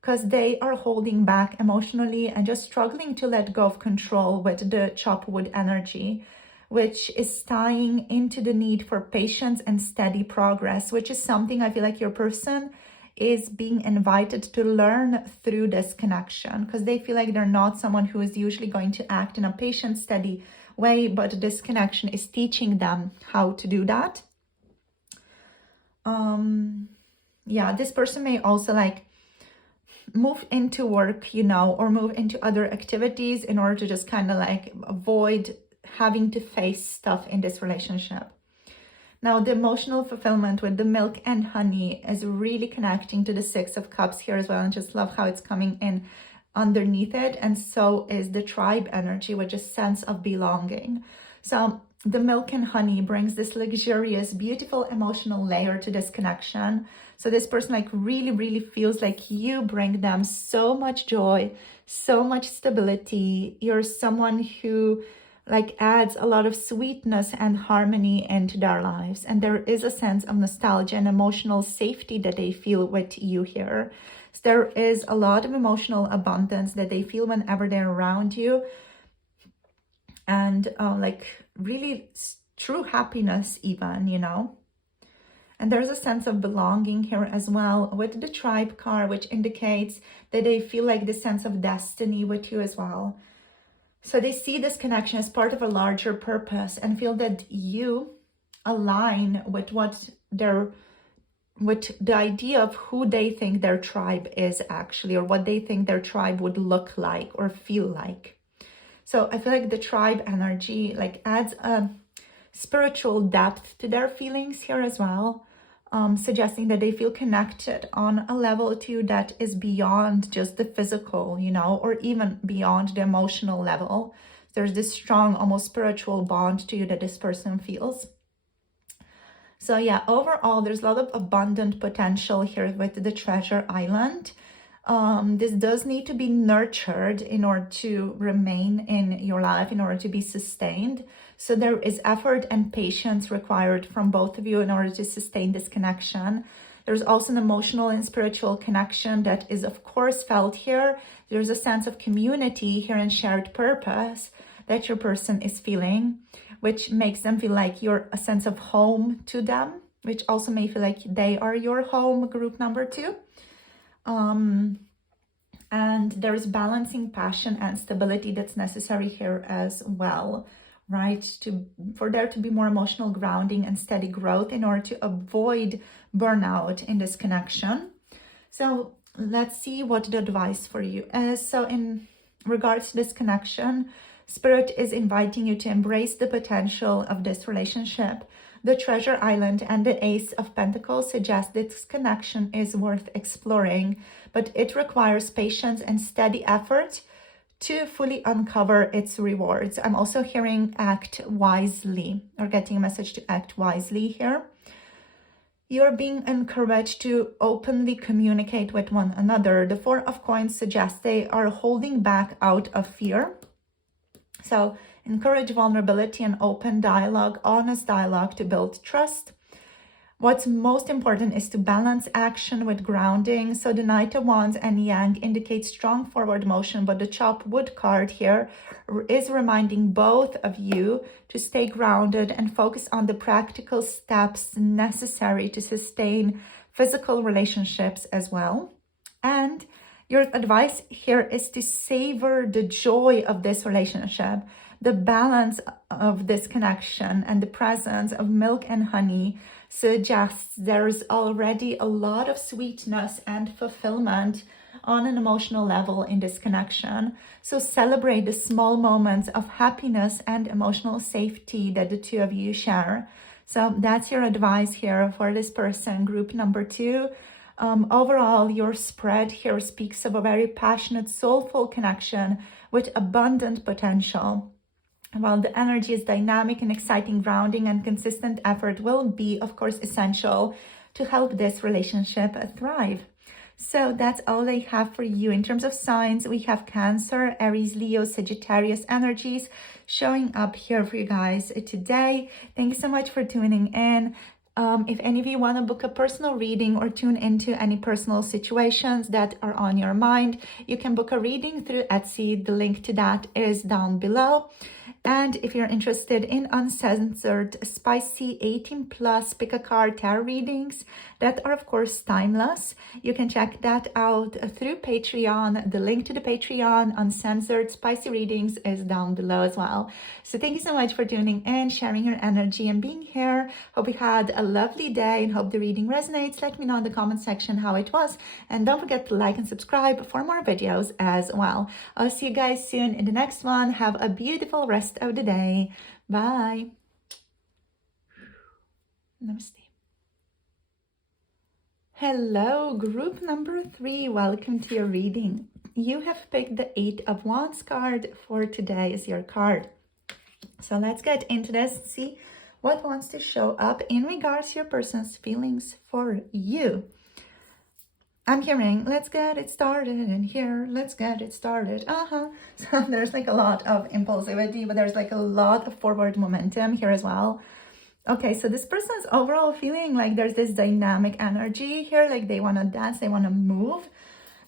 because they are holding back emotionally and just struggling to let go of control with the Chop Wood energy, which is tying into the need for patience and steady progress, which is something I feel like your person is being invited to learn through this connection, because they feel like they're not someone who is usually going to act in a patient, steady way, but this connection is teaching them how to do that. Yeah, this person may also like move into work, you know, or move into other activities in order to just kind of like avoid having to face stuff in this relationship. Now, the emotional fulfillment with the Milk and Honey is really connecting to the Six of Cups here as well. And just love how it's coming in underneath it. And so is the Tribe energy, which is sense of belonging. So the Milk and Honey brings this luxurious, beautiful emotional layer to this connection. So this person like really, really feels like you bring them so much joy, so much stability. You're someone who like adds a lot of sweetness and harmony into their lives. And there is a sense of nostalgia and emotional safety that they feel with you here. So there is a lot of emotional abundance that they feel whenever they're around you. And like really true happiness even, you know. And there's a sense of belonging here as well with the tribe card, which indicates that they feel like this sense of destiny with you as well. So they see this connection as part of a larger purpose and feel that you align with with the idea of who they think their tribe is actually, or what they think their tribe would look like or feel like. So I feel like the tribe energy like adds a spiritual depth to their feelings here as well, suggesting that they feel connected on a level too that is beyond just the physical, you know, or even beyond the emotional level. There's this strong, almost spiritual bond to you that this person feels. So yeah, overall, there's a lot of abundant potential here with the treasure island. This does need to be nurtured in order to remain in your life, in order to be sustained. So there is effort and patience required from both of you in order to sustain this connection. There's also an emotional and spiritual connection that is, of course, felt here. There's a sense of community here and shared purpose that your person is feeling, which makes them feel like you're a sense of home to them, which also may feel like they are your home, group number 2. And there's balancing passion and stability that's necessary here as well, right? For there to be more emotional grounding and steady growth in order to avoid burnout in this connection. So let's see what the advice for you is. So in regards to this connection, Spirit is inviting you to embrace the potential of this relationship. The Treasure Island and the Ace of Pentacles suggest this connection is worth exploring, but it requires patience and steady effort to fully uncover its rewards. I'm also hearing act wisely, or getting a message to act wisely here. You are being encouraged to openly communicate with one another. The Four of Coins suggests they are holding back out of fear. So encourage vulnerability and open dialogue, honest dialogue to build trust. What's most important is to balance action with grounding. So the Knight of Wands and Yang indicate strong forward motion, but the Chop Wood card here is reminding both of you to stay grounded and focus on the practical steps necessary to sustain physical relationships as well. And your advice here is to savor the joy of this relationship, the balance of this connection, and the presence of milk and honey suggests there's already a lot of sweetness and fulfillment on an emotional level in this connection. So celebrate the small moments of happiness and emotional safety that the two of you share. So that's your advice here for this person, group number 2. Overall, your spread here speaks of a very passionate, soulful connection with abundant potential. While the energy is dynamic and exciting, grounding and consistent effort will be, of course, essential to help this relationship thrive. So that's all I have for you. In terms of signs, we have Cancer, Aries, Leo, Sagittarius energies showing up here for you guys today. Thank you so much for tuning in. If any of you want to book a personal reading or tune into any personal situations that are on your mind, you can book a reading through Etsy. The link to that is down below. And if you're interested in uncensored, spicy 18+ pick a card tarot readings that are, of course, timeless, you can check that out through Patreon. The link to the Patreon uncensored spicy readings is down below as well. So thank you so much for tuning in, sharing your energy and being here. Hope you had a lovely day and hope the reading resonates. Let me know in the comment section how it was. And don't forget to like and subscribe for more videos as well. I'll see you guys soon in the next one. Have a beautiful rest of the day. Bye. Namaste. Hello, group number 3. Welcome to your reading. You have picked the 8 of Wands card for today as your card. So let's get into this and see what wants to show up in regards to your person's feelings for you. I'm hearing, let's get it started, and here, let's get it started. So there's like a lot of impulsivity, but there's like a lot of forward momentum here as well. Okay, so this person is overall feeling like there's this dynamic energy here, like they want to dance, they want to move.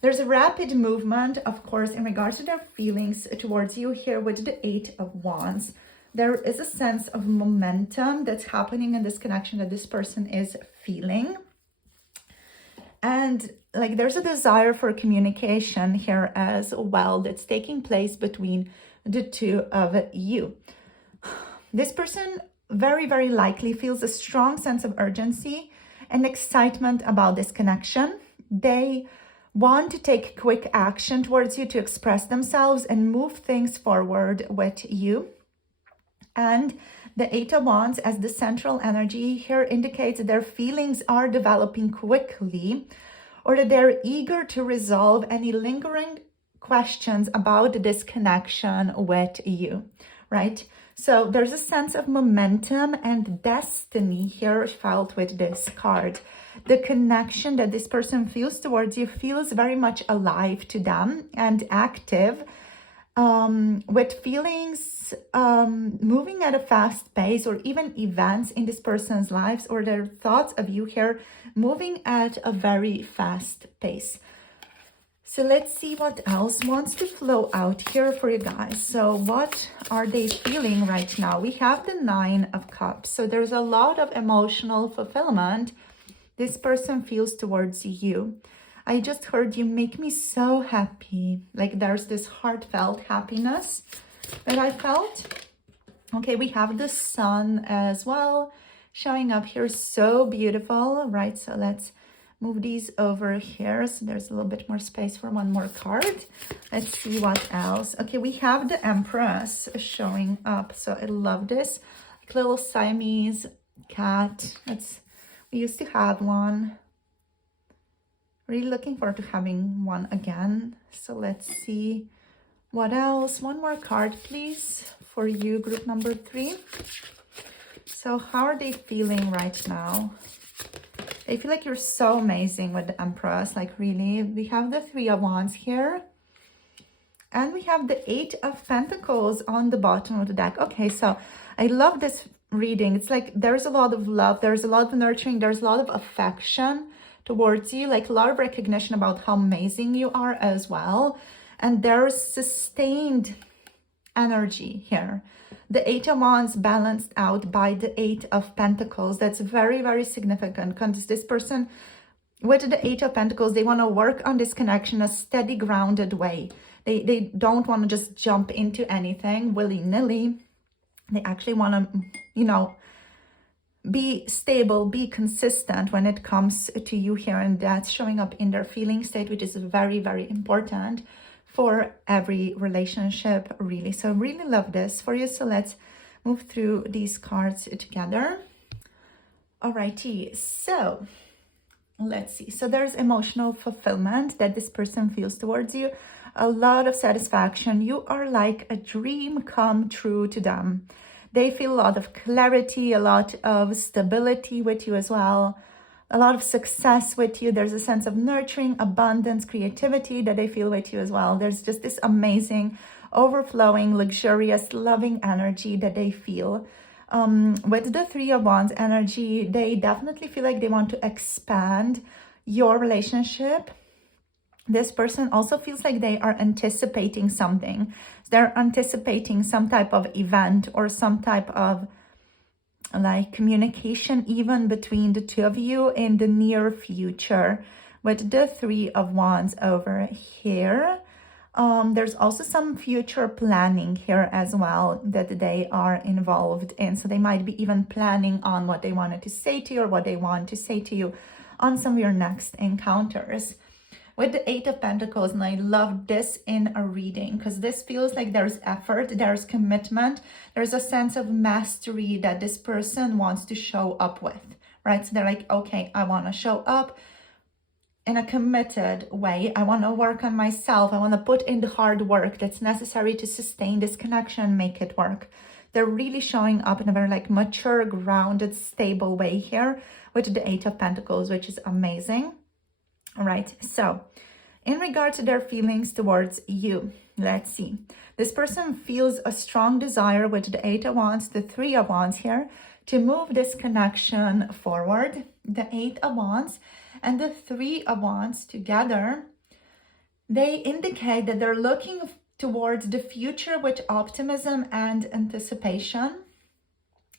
There's a rapid movement, of course, in regards to their feelings towards you here with the Eight of Wands. There is a sense of momentum that's happening in this connection that this person is feeling. And like there's a desire for communication here as well that's taking place between the two of you. This person very, very likely feels a strong sense of urgency and excitement about this connection. They want to take quick action towards you to express themselves and move things forward with you. And the Eight of Wands as the central energy here indicates that their feelings are developing quickly, or that they're eager to resolve any lingering questions about this connection with you, right? So there's a sense of momentum and destiny here felt with this card. The connection that this person feels towards you feels very much alive to them and active, with feelings moving at a fast pace, or even events in this person's lives or their thoughts of you here moving at a very fast pace. So let's see what else wants to flow out here for you guys. So what are they feeling right now? We have the Nine of Cups. So there's a lot of emotional fulfillment this person feels towards you. I just heard you make me so happy. Like there's this heartfelt happiness that I felt. Okay, we have the Sun as well showing up here. So beautiful, right? So let's move these over here. So there's a little bit more space for one more card. Let's see what else. Okay, we have the Empress showing up. So I love this. Like little Siamese cat. We used to have one. Really looking forward to having one again. So let's see what else. One more card, please, for you, group number 3. So how are they feeling right now? They feel like you're so amazing with the Empress, like really. We have the Three of Wands here. And we have the Eight of Pentacles on the bottom of the deck. Okay, so I love this reading. It's like there's a lot of love, there's a lot of nurturing, there's a lot of affection towards you, like a lot of recognition about how amazing you are as well. And there's sustained energy here. The Eight of Wands balanced out by the Eight of Pentacles. That's very, very significant because this person with the Eight of Pentacles, they want to work on this connection a steady, grounded way. They don't want to just jump into anything willy-nilly. They actually want to, you know, be stable, be consistent when it comes to you here, and that's showing up in their feeling state, which is very, very important for every relationship, really. So I really love this for you. So let's move through these cards together. Alrighty, so let's see. So there's emotional fulfillment that this person feels towards you, a lot of satisfaction. You are like a dream come true to them. They feel a lot of clarity, a lot of stability with you as well, a lot of success with you. There's a sense of nurturing, abundance, creativity that they feel with you as well. There's just this amazing, overflowing, luxurious, loving energy that they feel. With the Three of Wands energy, they definitely feel like they want to expand your relationship. This person also feels like they are anticipating something. They're anticipating some type of event or some type of like communication even between the two of you in the near future. With the Three of Wands over here, there's also some future planning here as well that they are involved in. So they might be even planning on what they wanted to say to you or what they want to say to you on some of your next encounters. With the Eight of Pentacles, and I love this in a reading because this feels like there's effort, there's commitment, there's a sense of mastery that this person wants to show up with, right? So they're like, okay, I want to show up in a committed way. I want to work on myself. I want to put in the hard work that's necessary to sustain this connection, make it work. They're really showing up in a very like mature, grounded, stable way here with the Eight of Pentacles, which is amazing. All right, so in regard to their feelings towards you, let's see. This person feels a strong desire with the Eight of Wands, the Three of Wands here, to move this connection forward. The Eight of Wands and the Three of Wands together They indicate that they're looking towards the future with optimism and anticipation.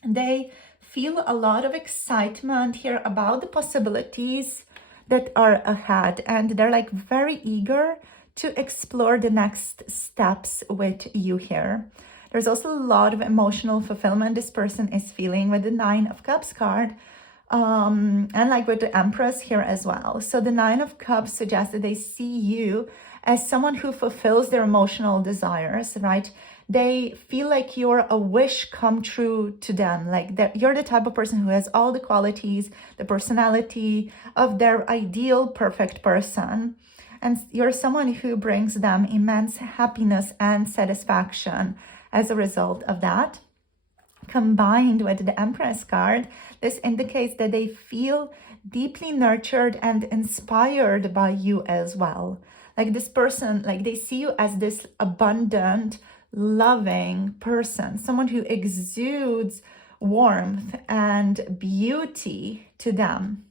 They feel a lot of excitement here about the possibilities that are ahead, and they're like very eager to explore the next steps with you here. There's also a lot of emotional fulfillment this person is feeling with the Nine of Cups card, and like with the Empress here as well. So the Nine of Cups suggests that they see you as someone who fulfills their emotional desires, right? They feel like you're a wish come true to them, like that you're the type of person who has all the qualities, the personality of their ideal perfect person. And you're someone who brings them immense happiness and satisfaction as a result of that. Combined with the Empress card, this indicates that they feel deeply nurtured and inspired by you as well. Like this person, like they see you as this abundant, loving person, someone who exudes warmth and beauty to them.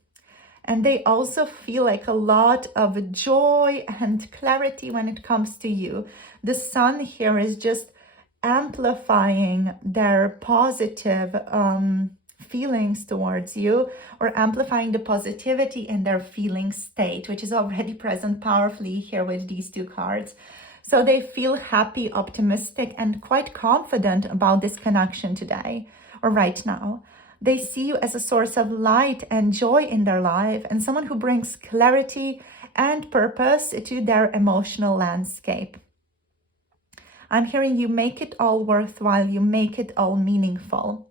And they also feel like a lot of joy and clarity when it comes to you. The sun here is just amplifying their positive feelings towards you, or amplifying the positivity in their feeling state, which is already present powerfully here with these two cards. So they feel happy, optimistic, and quite confident about this connection today or right now. They see you as a source of light and joy in their life, and someone who brings clarity and purpose to their emotional landscape. I'm hearing you make it all worthwhile, you make it all meaningful.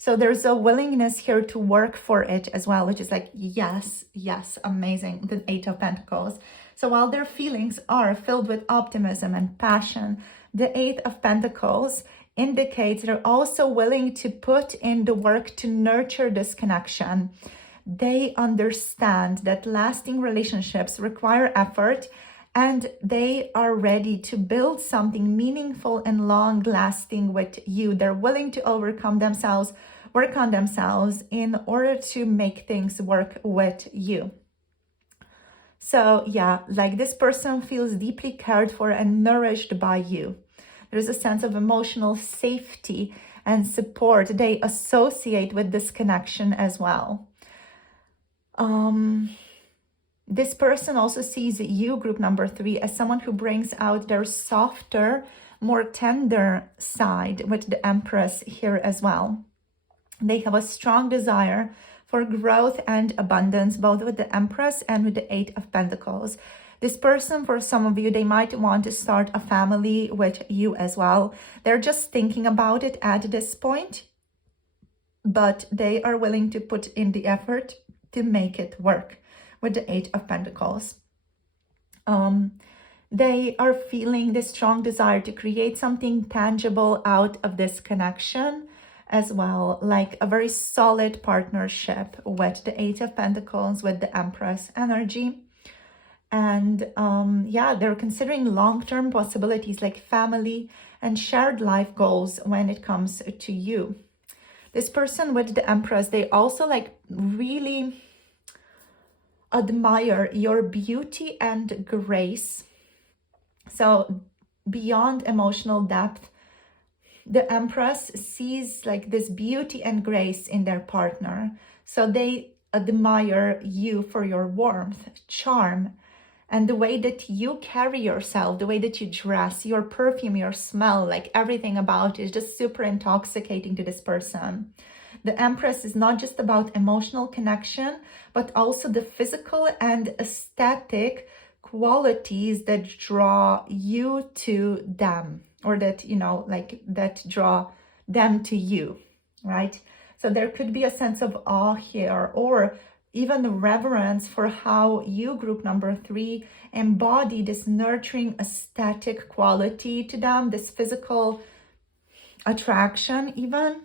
So there's a willingness here to work for it as well, which is like, yes, amazing, the Eight of Pentacles. So while their feelings are filled with optimism and passion, the Eight of Pentacles indicates they're also willing to put in the work to nurture this connection. They understand that lasting relationships require effort, and they are ready to build something meaningful and long-lasting with you. They're willing to overcome themselves, work on themselves in order to make things work with you. So yeah, like this person feels deeply cared for and nourished by you. There's a sense of emotional safety and support they associate with this connection as well. This person also sees you, group number 3, as someone who brings out their softer, more tender side with the Empress here as well. They have a strong desire for growth and abundance, both with the Empress and with the Eight of Pentacles. This person, for some of you, they might want to start a family with you as well. They're just thinking about it at this point, but they are willing to put in the effort to make it work with the Eight of Pentacles. They are feeling this strong desire to create something tangible out of this connection as well, like a very solid partnership with the Eight of Pentacles, with the Empress energy. And yeah, they're considering long-term possibilities like family and shared life goals when it comes to you. This person with the Empress, they also like really admire your beauty and grace. So beyond emotional depth, the Empress sees like this beauty and grace in their partner. So they admire you for your warmth, charm, and the way that you carry yourself, the way that you dress, your perfume, your smell, like everything about it is just super intoxicating to this person. The Empress is not just about emotional connection, but also the physical and aesthetic qualities that draw you to them, or that, you know, like that draw them to you, right? So there could be a sense of awe here, or even reverence for how you, group number 3, embody this nurturing aesthetic quality to them, this physical attraction even.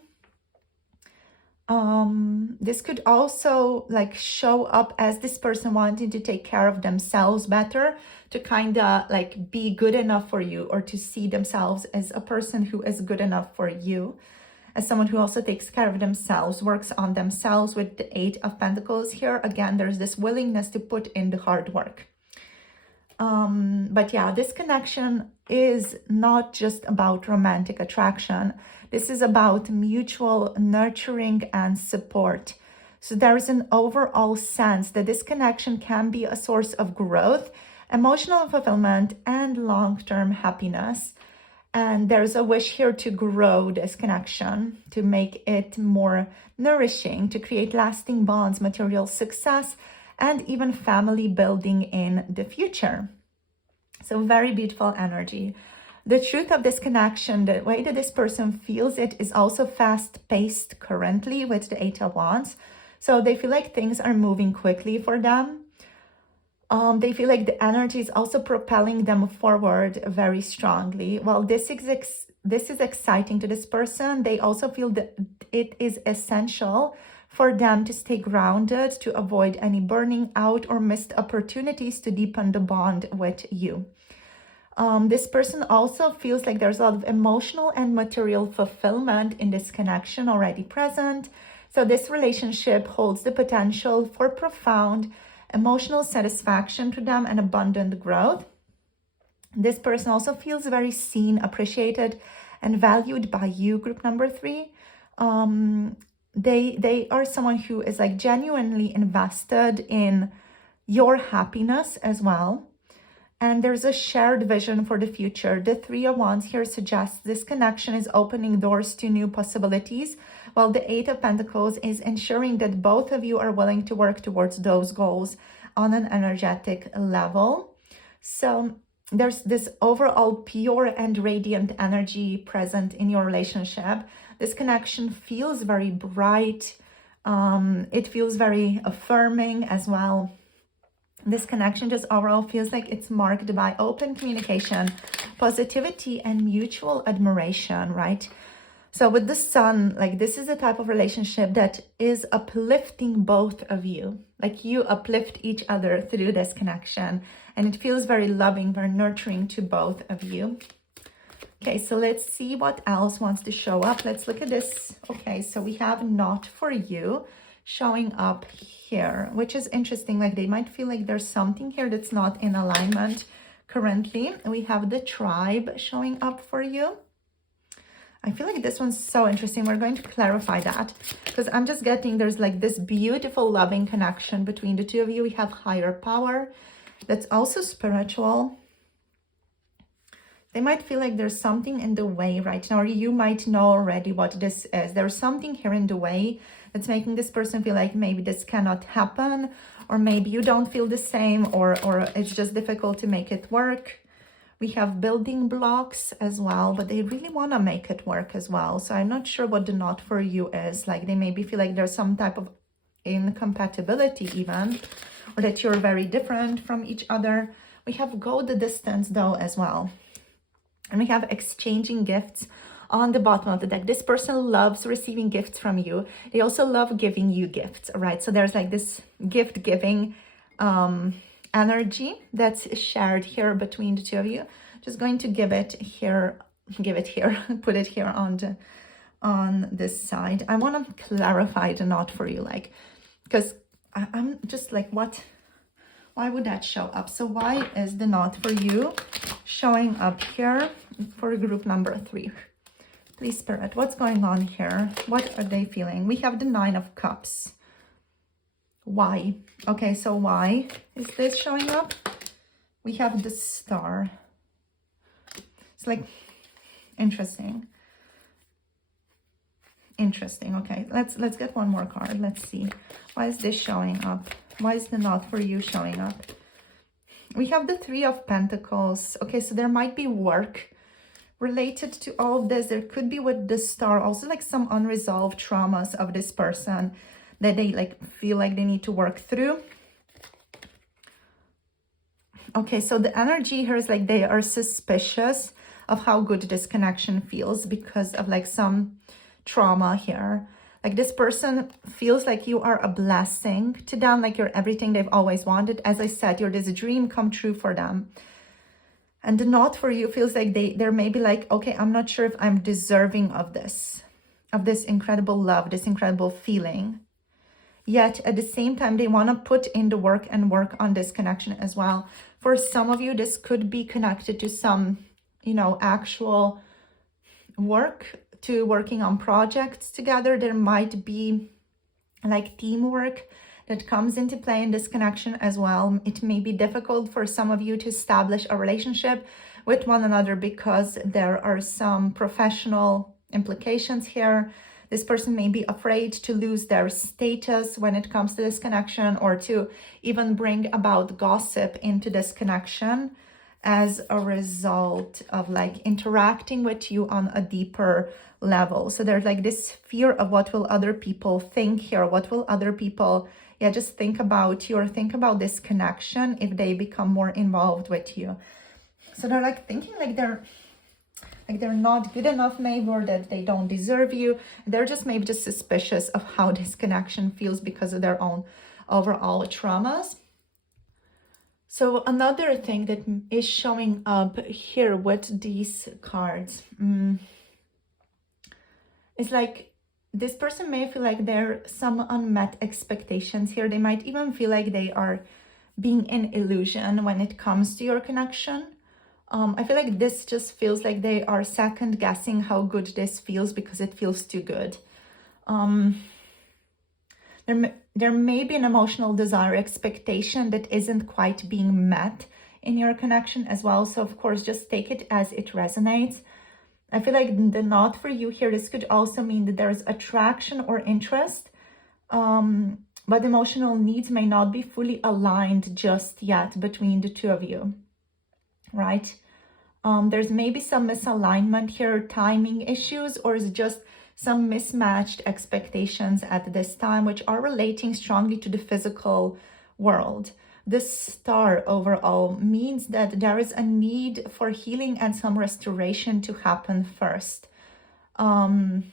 This could also like show up as this person wanting to take care of themselves better, to kind of like be good enough for you, or to see themselves as a person who is good enough for you, as someone who also takes care of themselves, works on themselves with the Eight of Pentacles here. Again, there's this willingness to put in the hard work. But yeah, this connection is not just about romantic attraction. This is about mutual nurturing and support. So there is an overall sense that this connection can be a source of growth, emotional fulfillment, and long-term happiness. And there's a wish here to grow this connection, to make it more nourishing, to create lasting bonds, material success, and even family building in the future. So very beautiful energy. The truth of this connection, the way that this person feels it, is also fast-paced currently with the Eight of Wands. So they feel like things are moving quickly for them. They feel like the energy is also propelling them forward very strongly. While this is exciting to this person, they also feel that it is essential for them to stay grounded, to avoid any burning out or missed opportunities to deepen the bond with you. This person also feels like there's a lot of emotional and material fulfillment in this connection already present. So this relationship holds the potential for profound emotional satisfaction to them and abundant growth. This person also feels very seen, appreciated, and valued by you, group number 3. They are someone who is like genuinely invested in your happiness as well. And there's a shared vision for the future. The Three of Wands here suggests this connection is opening doors to new possibilities, while the Eight of Pentacles is ensuring that both of you are willing to work towards those goals on an energetic level. So there's this overall pure and radiant energy present in your relationship. This connection feels very bright. It feels very affirming as well. This connection just overall feels like it's marked by open communication, positivity, and mutual admiration, right? So with the Sun, like this is a type of relationship that is uplifting both of you. Like you uplift each other through this connection, and it feels very loving, very nurturing to both of you. Okay, so let's see what else wants to show up. Let's look at this. Okay, so we have not for you showing up here, which is interesting. Like they might feel like there's something here that's not in alignment currently. We have the tribe showing up for you. I feel like this one's so interesting. We're going to clarify that because I'm just getting there's like this beautiful loving connection between the two of you. We have higher power that's also spiritual. They might feel like there's something in the way right now, or you might know already what this is. There's something here in the way that's making this person feel like maybe this cannot happen, or maybe you don't feel the same, or it's just difficult to make it work. We have building blocks as well, but they really want to make it work as well. So I'm not sure what the not for you is. Like they maybe feel like there's some type of incompatibility even, or that you're very different from each other. We have go the distance though as well. And we have exchanging gifts on the bottom of the deck. This person loves receiving gifts from you. They also love giving you gifts, right? So there's like this gift giving energy that's shared here between the two of you. Just going to give it here, put it here on this side. I want to clarify the not for you, like, because I'm just like, why would that show up? So why is the not for you showing up here for group number 3? Please, Spirit, what's going on here? What are they feeling? We have the Nine of Cups. Why? Okay, so why is this showing up? We have the Star. It's like interesting. Interesting. Okay, let's get one more card. Let's see. Why is this showing up? Why is the not for you showing up? We have the Three of Pentacles. Okay, so there might be work related to all of this. There could be with the Star also like some unresolved traumas of this person that they like feel like they need to work through. Okay, so the energy here is like they are suspicious of how good this connection feels because of like some trauma here. Like this person feels like you are a blessing to them, like you're everything they've always wanted. As I said, you're this dream come true for them. And the not for you feels like they're maybe like, okay, I'm not sure if I'm deserving of this incredible love, this incredible feeling. yet at the same time, they want to put in the work and work on this connection as well. For some of you, this could be connected to some, actual work, to working on projects together. There might be like teamwork that comes into play in this connection as well. It may be difficult for some of you to establish a relationship with one another because there are some professional implications here. This person may be afraid to lose their status when it comes to this connection, or to even bring about gossip into this connection as a result of like interacting with you on a deeper level. So there's like this fear of what will other people think here, what will other people, just think about this connection if they become more involved with you. So they're like thinking like they're not good enough maybe, or that they don't deserve you. They're just maybe just suspicious of how this connection feels because of their own overall traumas. So another thing that is showing up here with these cards is like this person may feel like there are some unmet expectations here. They might even feel like they are being in illusion when it comes to your connection. I feel like this just feels like they are second guessing how good this feels because it feels too good. There may be an emotional desire, expectation that isn't quite being met in your connection as well. So of course, just take it as it resonates. I feel like the not for you here, this could also mean that there's attraction or interest, but emotional needs may not be fully aligned just yet between the two of you, right? There's maybe some misalignment here, timing issues, or is it just some mismatched expectations at this time, which are relating strongly to the physical world. The star overall means that there is a need for healing and some restoration to happen first. There's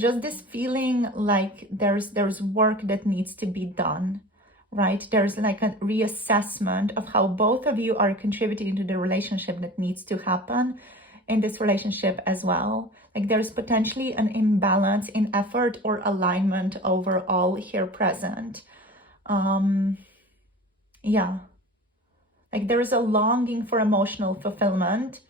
just this feeling like there's work that needs to be done, right? There's like a reassessment of how both of you are contributing to the relationship that needs to happen in this relationship as well. Like there's potentially an imbalance in effort or alignment overall here present. Like there is a longing for emotional fulfillment,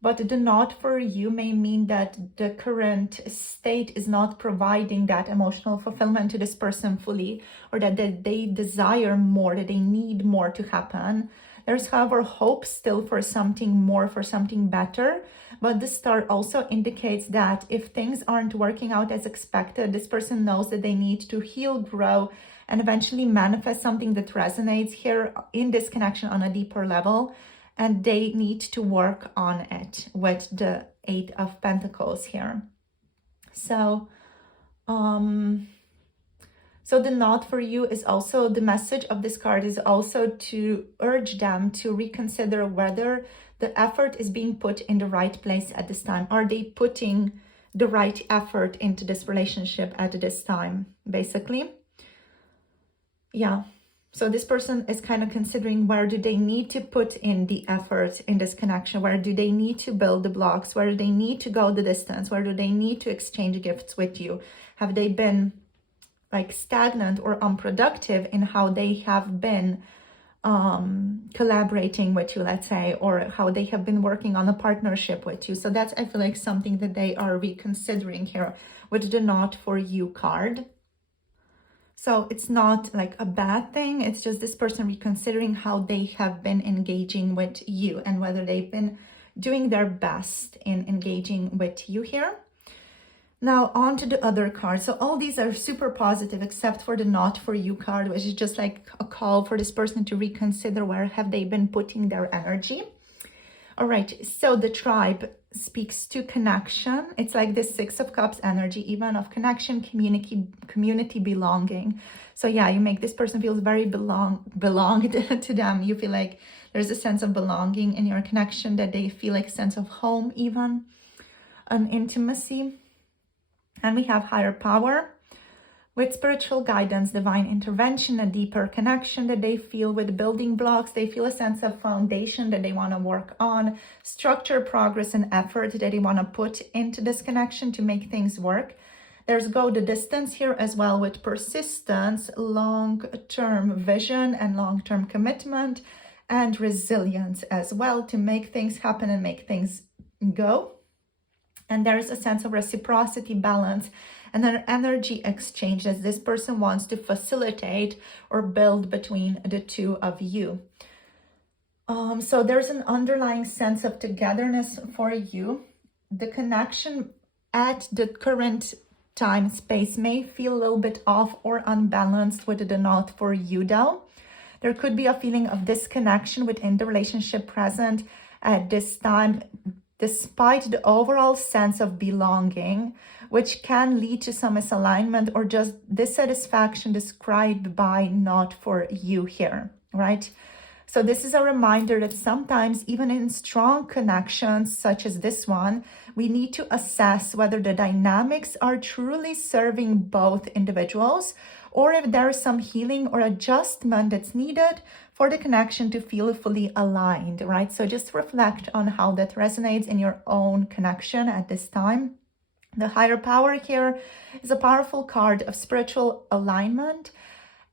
but the not for you may mean that the current state is not providing that emotional fulfillment to this person fully, or that they desire more, that they need more to happen. There's, however, hope still for something more, for something better. But the star also indicates that if things aren't working out as expected, this person knows that they need to heal, grow, and eventually manifest something that resonates here in this connection on a deeper level. And they need to work on it with the 8 of Pentacles here. So, so the not for you is also, the message of this card is also to urge them to reconsider whether the effort is being put in the right place at this time. Are they putting the right effort into this relationship at this time, basically? So this person is kind of considering, where do they need to put in the effort in this connection? Where do they need to build the blocks? Where do they need to go the distance? Where do they need to exchange gifts with you? Have they been like stagnant or unproductive in how they have been collaborating with you, let's say, or how they have been working on a partnership with you? So that's, I feel like, something that they are reconsidering here with the not for you card. So it's not like a bad thing. It's just this person reconsidering how they have been engaging with you and whether they've been doing their best in engaging with you here. Now on to the other cards. So all these are super positive except for the not for you card, which is just like a call for this person to reconsider where have they been putting their energy. All right, so the tribe speaks to connection. It's like this 6 of Cups energy, even of connection, community, belonging. So yeah, you make this person feel very belonged to them. You feel like there's a sense of belonging in your connection, that they feel like a sense of home, even an intimacy. And we have higher power, with spiritual guidance, divine intervention, a deeper connection that they feel with building blocks. They feel a sense of foundation that they want to work on, structure, progress, and effort that they want to put into this connection to make things work. There's go the distance here as well, with persistence, long-term vision, and long-term commitment, and resilience as well to make things happen and make things go. And there's a sense of reciprocity, balance, and an energy exchange as this person wants to facilitate or build between the two of you. So there's an underlying sense of togetherness for you. The connection at the current time space may feel a little bit off or unbalanced with the not for you though. There could be a feeling of disconnection within the relationship present at this time, despite the overall sense of belonging, which can lead to some misalignment or just dissatisfaction described by not for you here, right? So this is a reminder that sometimes even in strong connections such as this one, we need to assess whether the dynamics are truly serving both individuals or if there is some healing or adjustment that's needed for the connection to feel fully aligned, right? So just reflect on how that resonates in your own connection at this time. The higher power here is a powerful card of spiritual alignment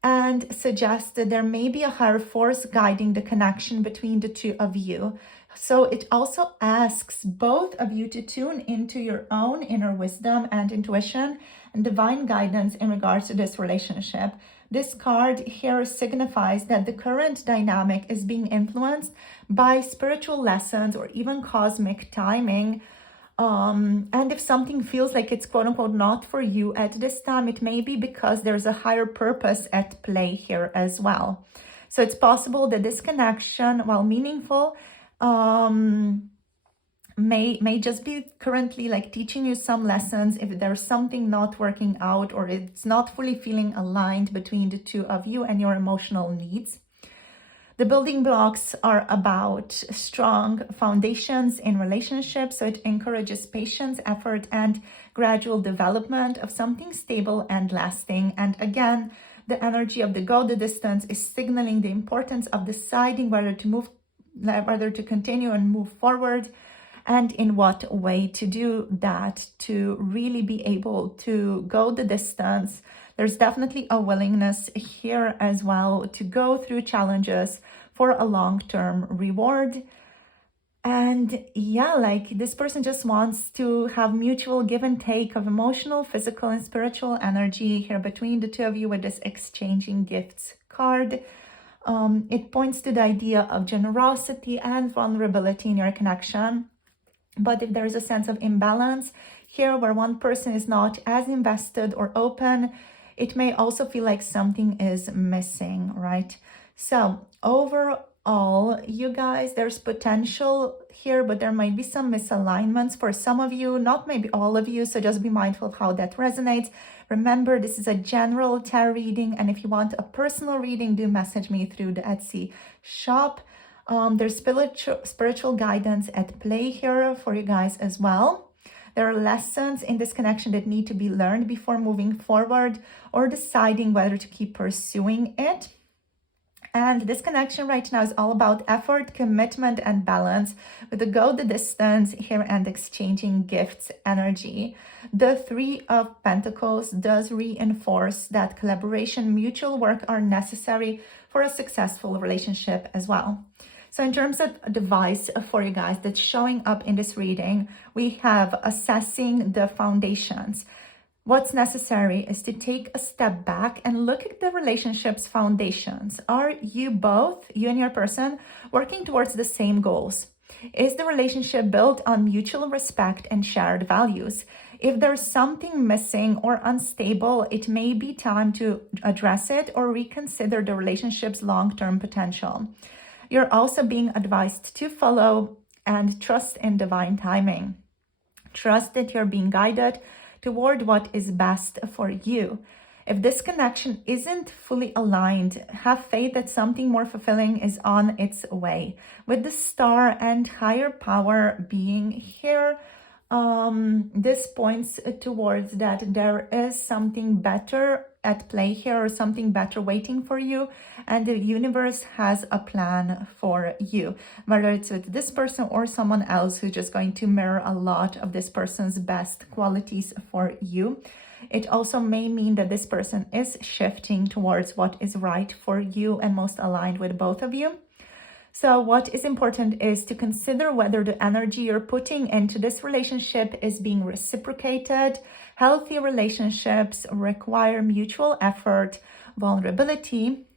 and suggests that there may be a higher force guiding the connection between the two of you. So it also asks both of you to tune into your own inner wisdom and intuition and divine guidance in regards to this relationship. This card here signifies that the current dynamic is being influenced by spiritual lessons or even cosmic timing. And if something feels like it's quote unquote not for you at this time, it may be because there's a higher purpose at play here as well. So it's possible that this connection, while meaningful, may just be currently like teaching you some lessons if there's something not working out or it's not fully feeling aligned between the two of you and your emotional needs. The building blocks are about strong foundations in relationships, so it encourages patience, effort, and gradual development of something stable and lasting. And again, the energy of the go the distance is signaling the importance of deciding whether to continue and move forward, and in what way to do that to really be able to go the distance. There's definitely a willingness here as well to go through challenges for a long-term reward. And yeah, like this person just wants to have mutual give and take of emotional, physical, and spiritual energy here between the two of you with this exchanging gifts card. It points to the idea of generosity and vulnerability in your connection. But if there is a sense of imbalance here where one person is not as invested or open, it may also feel like something is missing, right? So overall, you guys, there's potential here, but there might be some misalignments for some of you, not maybe all of you. So just be mindful of how that resonates. Remember, this is a general tarot reading. And if you want a personal reading, do message me through the Etsy shop. There's spiritual guidance at play here for you guys as well. There are lessons in this connection that need to be learned before moving forward or deciding whether to keep pursuing it. And this connection right now is all about effort, commitment, and balance with the go the distance here and exchanging gifts energy. The Three of Pentacles does reinforce that collaboration, mutual work are necessary for a successful relationship as well. So in terms of advice for you guys that's showing up in this reading, we have assessing the foundations. What's necessary is to take a step back and look at the relationship's foundations. Are you both, you and your person, working towards the same goals? Is the relationship built on mutual respect and shared values? If there's something missing or unstable, it may be time to address it or reconsider the relationship's long-term potential. You're also being advised to follow and trust in divine timing. Trust that you're being guided toward what is best for you. If this connection isn't fully aligned, have faith that something more fulfilling is on its way. With the star and higher power being here, this points towards that there is something better at play here or something better waiting for you, and the universe has a plan for you, whether it's with this person or someone else who's just going to mirror a lot of this person's best qualities for you. It also may mean that this person is shifting towards what is right for you and most aligned with both of you. So what is important is to consider whether the energy you're putting into this relationship is being reciprocated. Healthy relationships require mutual effort, vulnerability,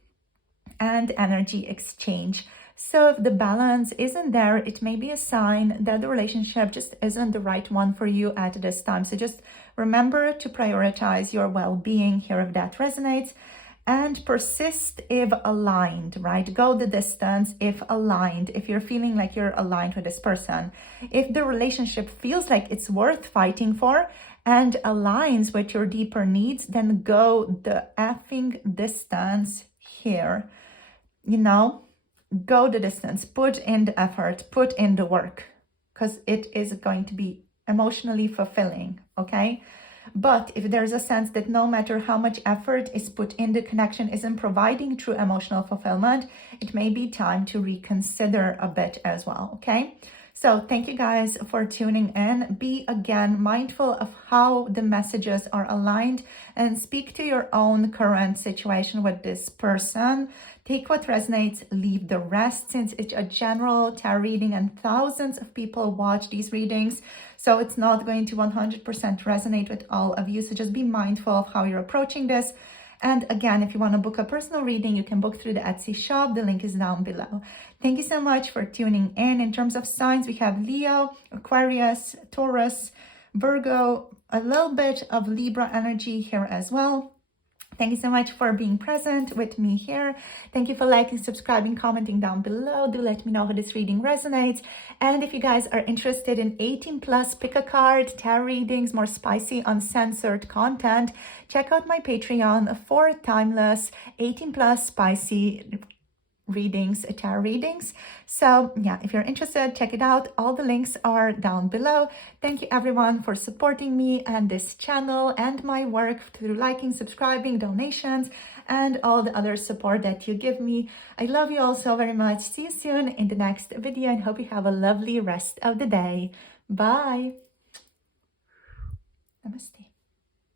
and energy exchange. So if the balance isn't there, it may be a sign that the relationship just isn't the right one for you at this time. So just remember to prioritize your well-being here if that resonates. And persist if aligned, right? Go the distance if aligned, if you're feeling like you're aligned with this person. If the relationship feels like it's worth fighting for and aligns with your deeper needs, then go the effing distance here. You know, go the distance, put in the effort, put in the work, because it is going to be emotionally fulfilling, okay? But if there's a sense that no matter how much effort is put in, the connection isn't providing true emotional fulfillment, it may be time to reconsider a bit as well, okay? So thank you guys for tuning in. Be again mindful of how the messages are aligned and speak to your own current situation with this person. Take what resonates, leave the rest, since it's a general tarot reading and thousands of people watch these readings. So it's not going to 100% resonate with all of you. So just be mindful of how you're approaching this. And again, if you want to book a personal reading, you can book through the Etsy shop. The link is down below. Thank you so much for tuning in. In terms of signs, we have Leo, Aquarius, Taurus, Virgo, a little bit of Libra energy here as well. Thank you so much for being present with me here. Thank you for liking, subscribing, commenting down below. Do let me know how this reading resonates. And if you guys are interested in 18 plus pick a card, tarot readings, more spicy, uncensored content, check out my Patreon for timeless 18 plus spicy readings, tarot readings. So yeah, if you're interested, check it out. All the links are down below. Thank you everyone for supporting me and this channel and my work through liking, subscribing, donations, and all the other support that you give me. I love you all so very much. See you soon in the next video and hope you have a lovely rest of the day. Bye. Namaste.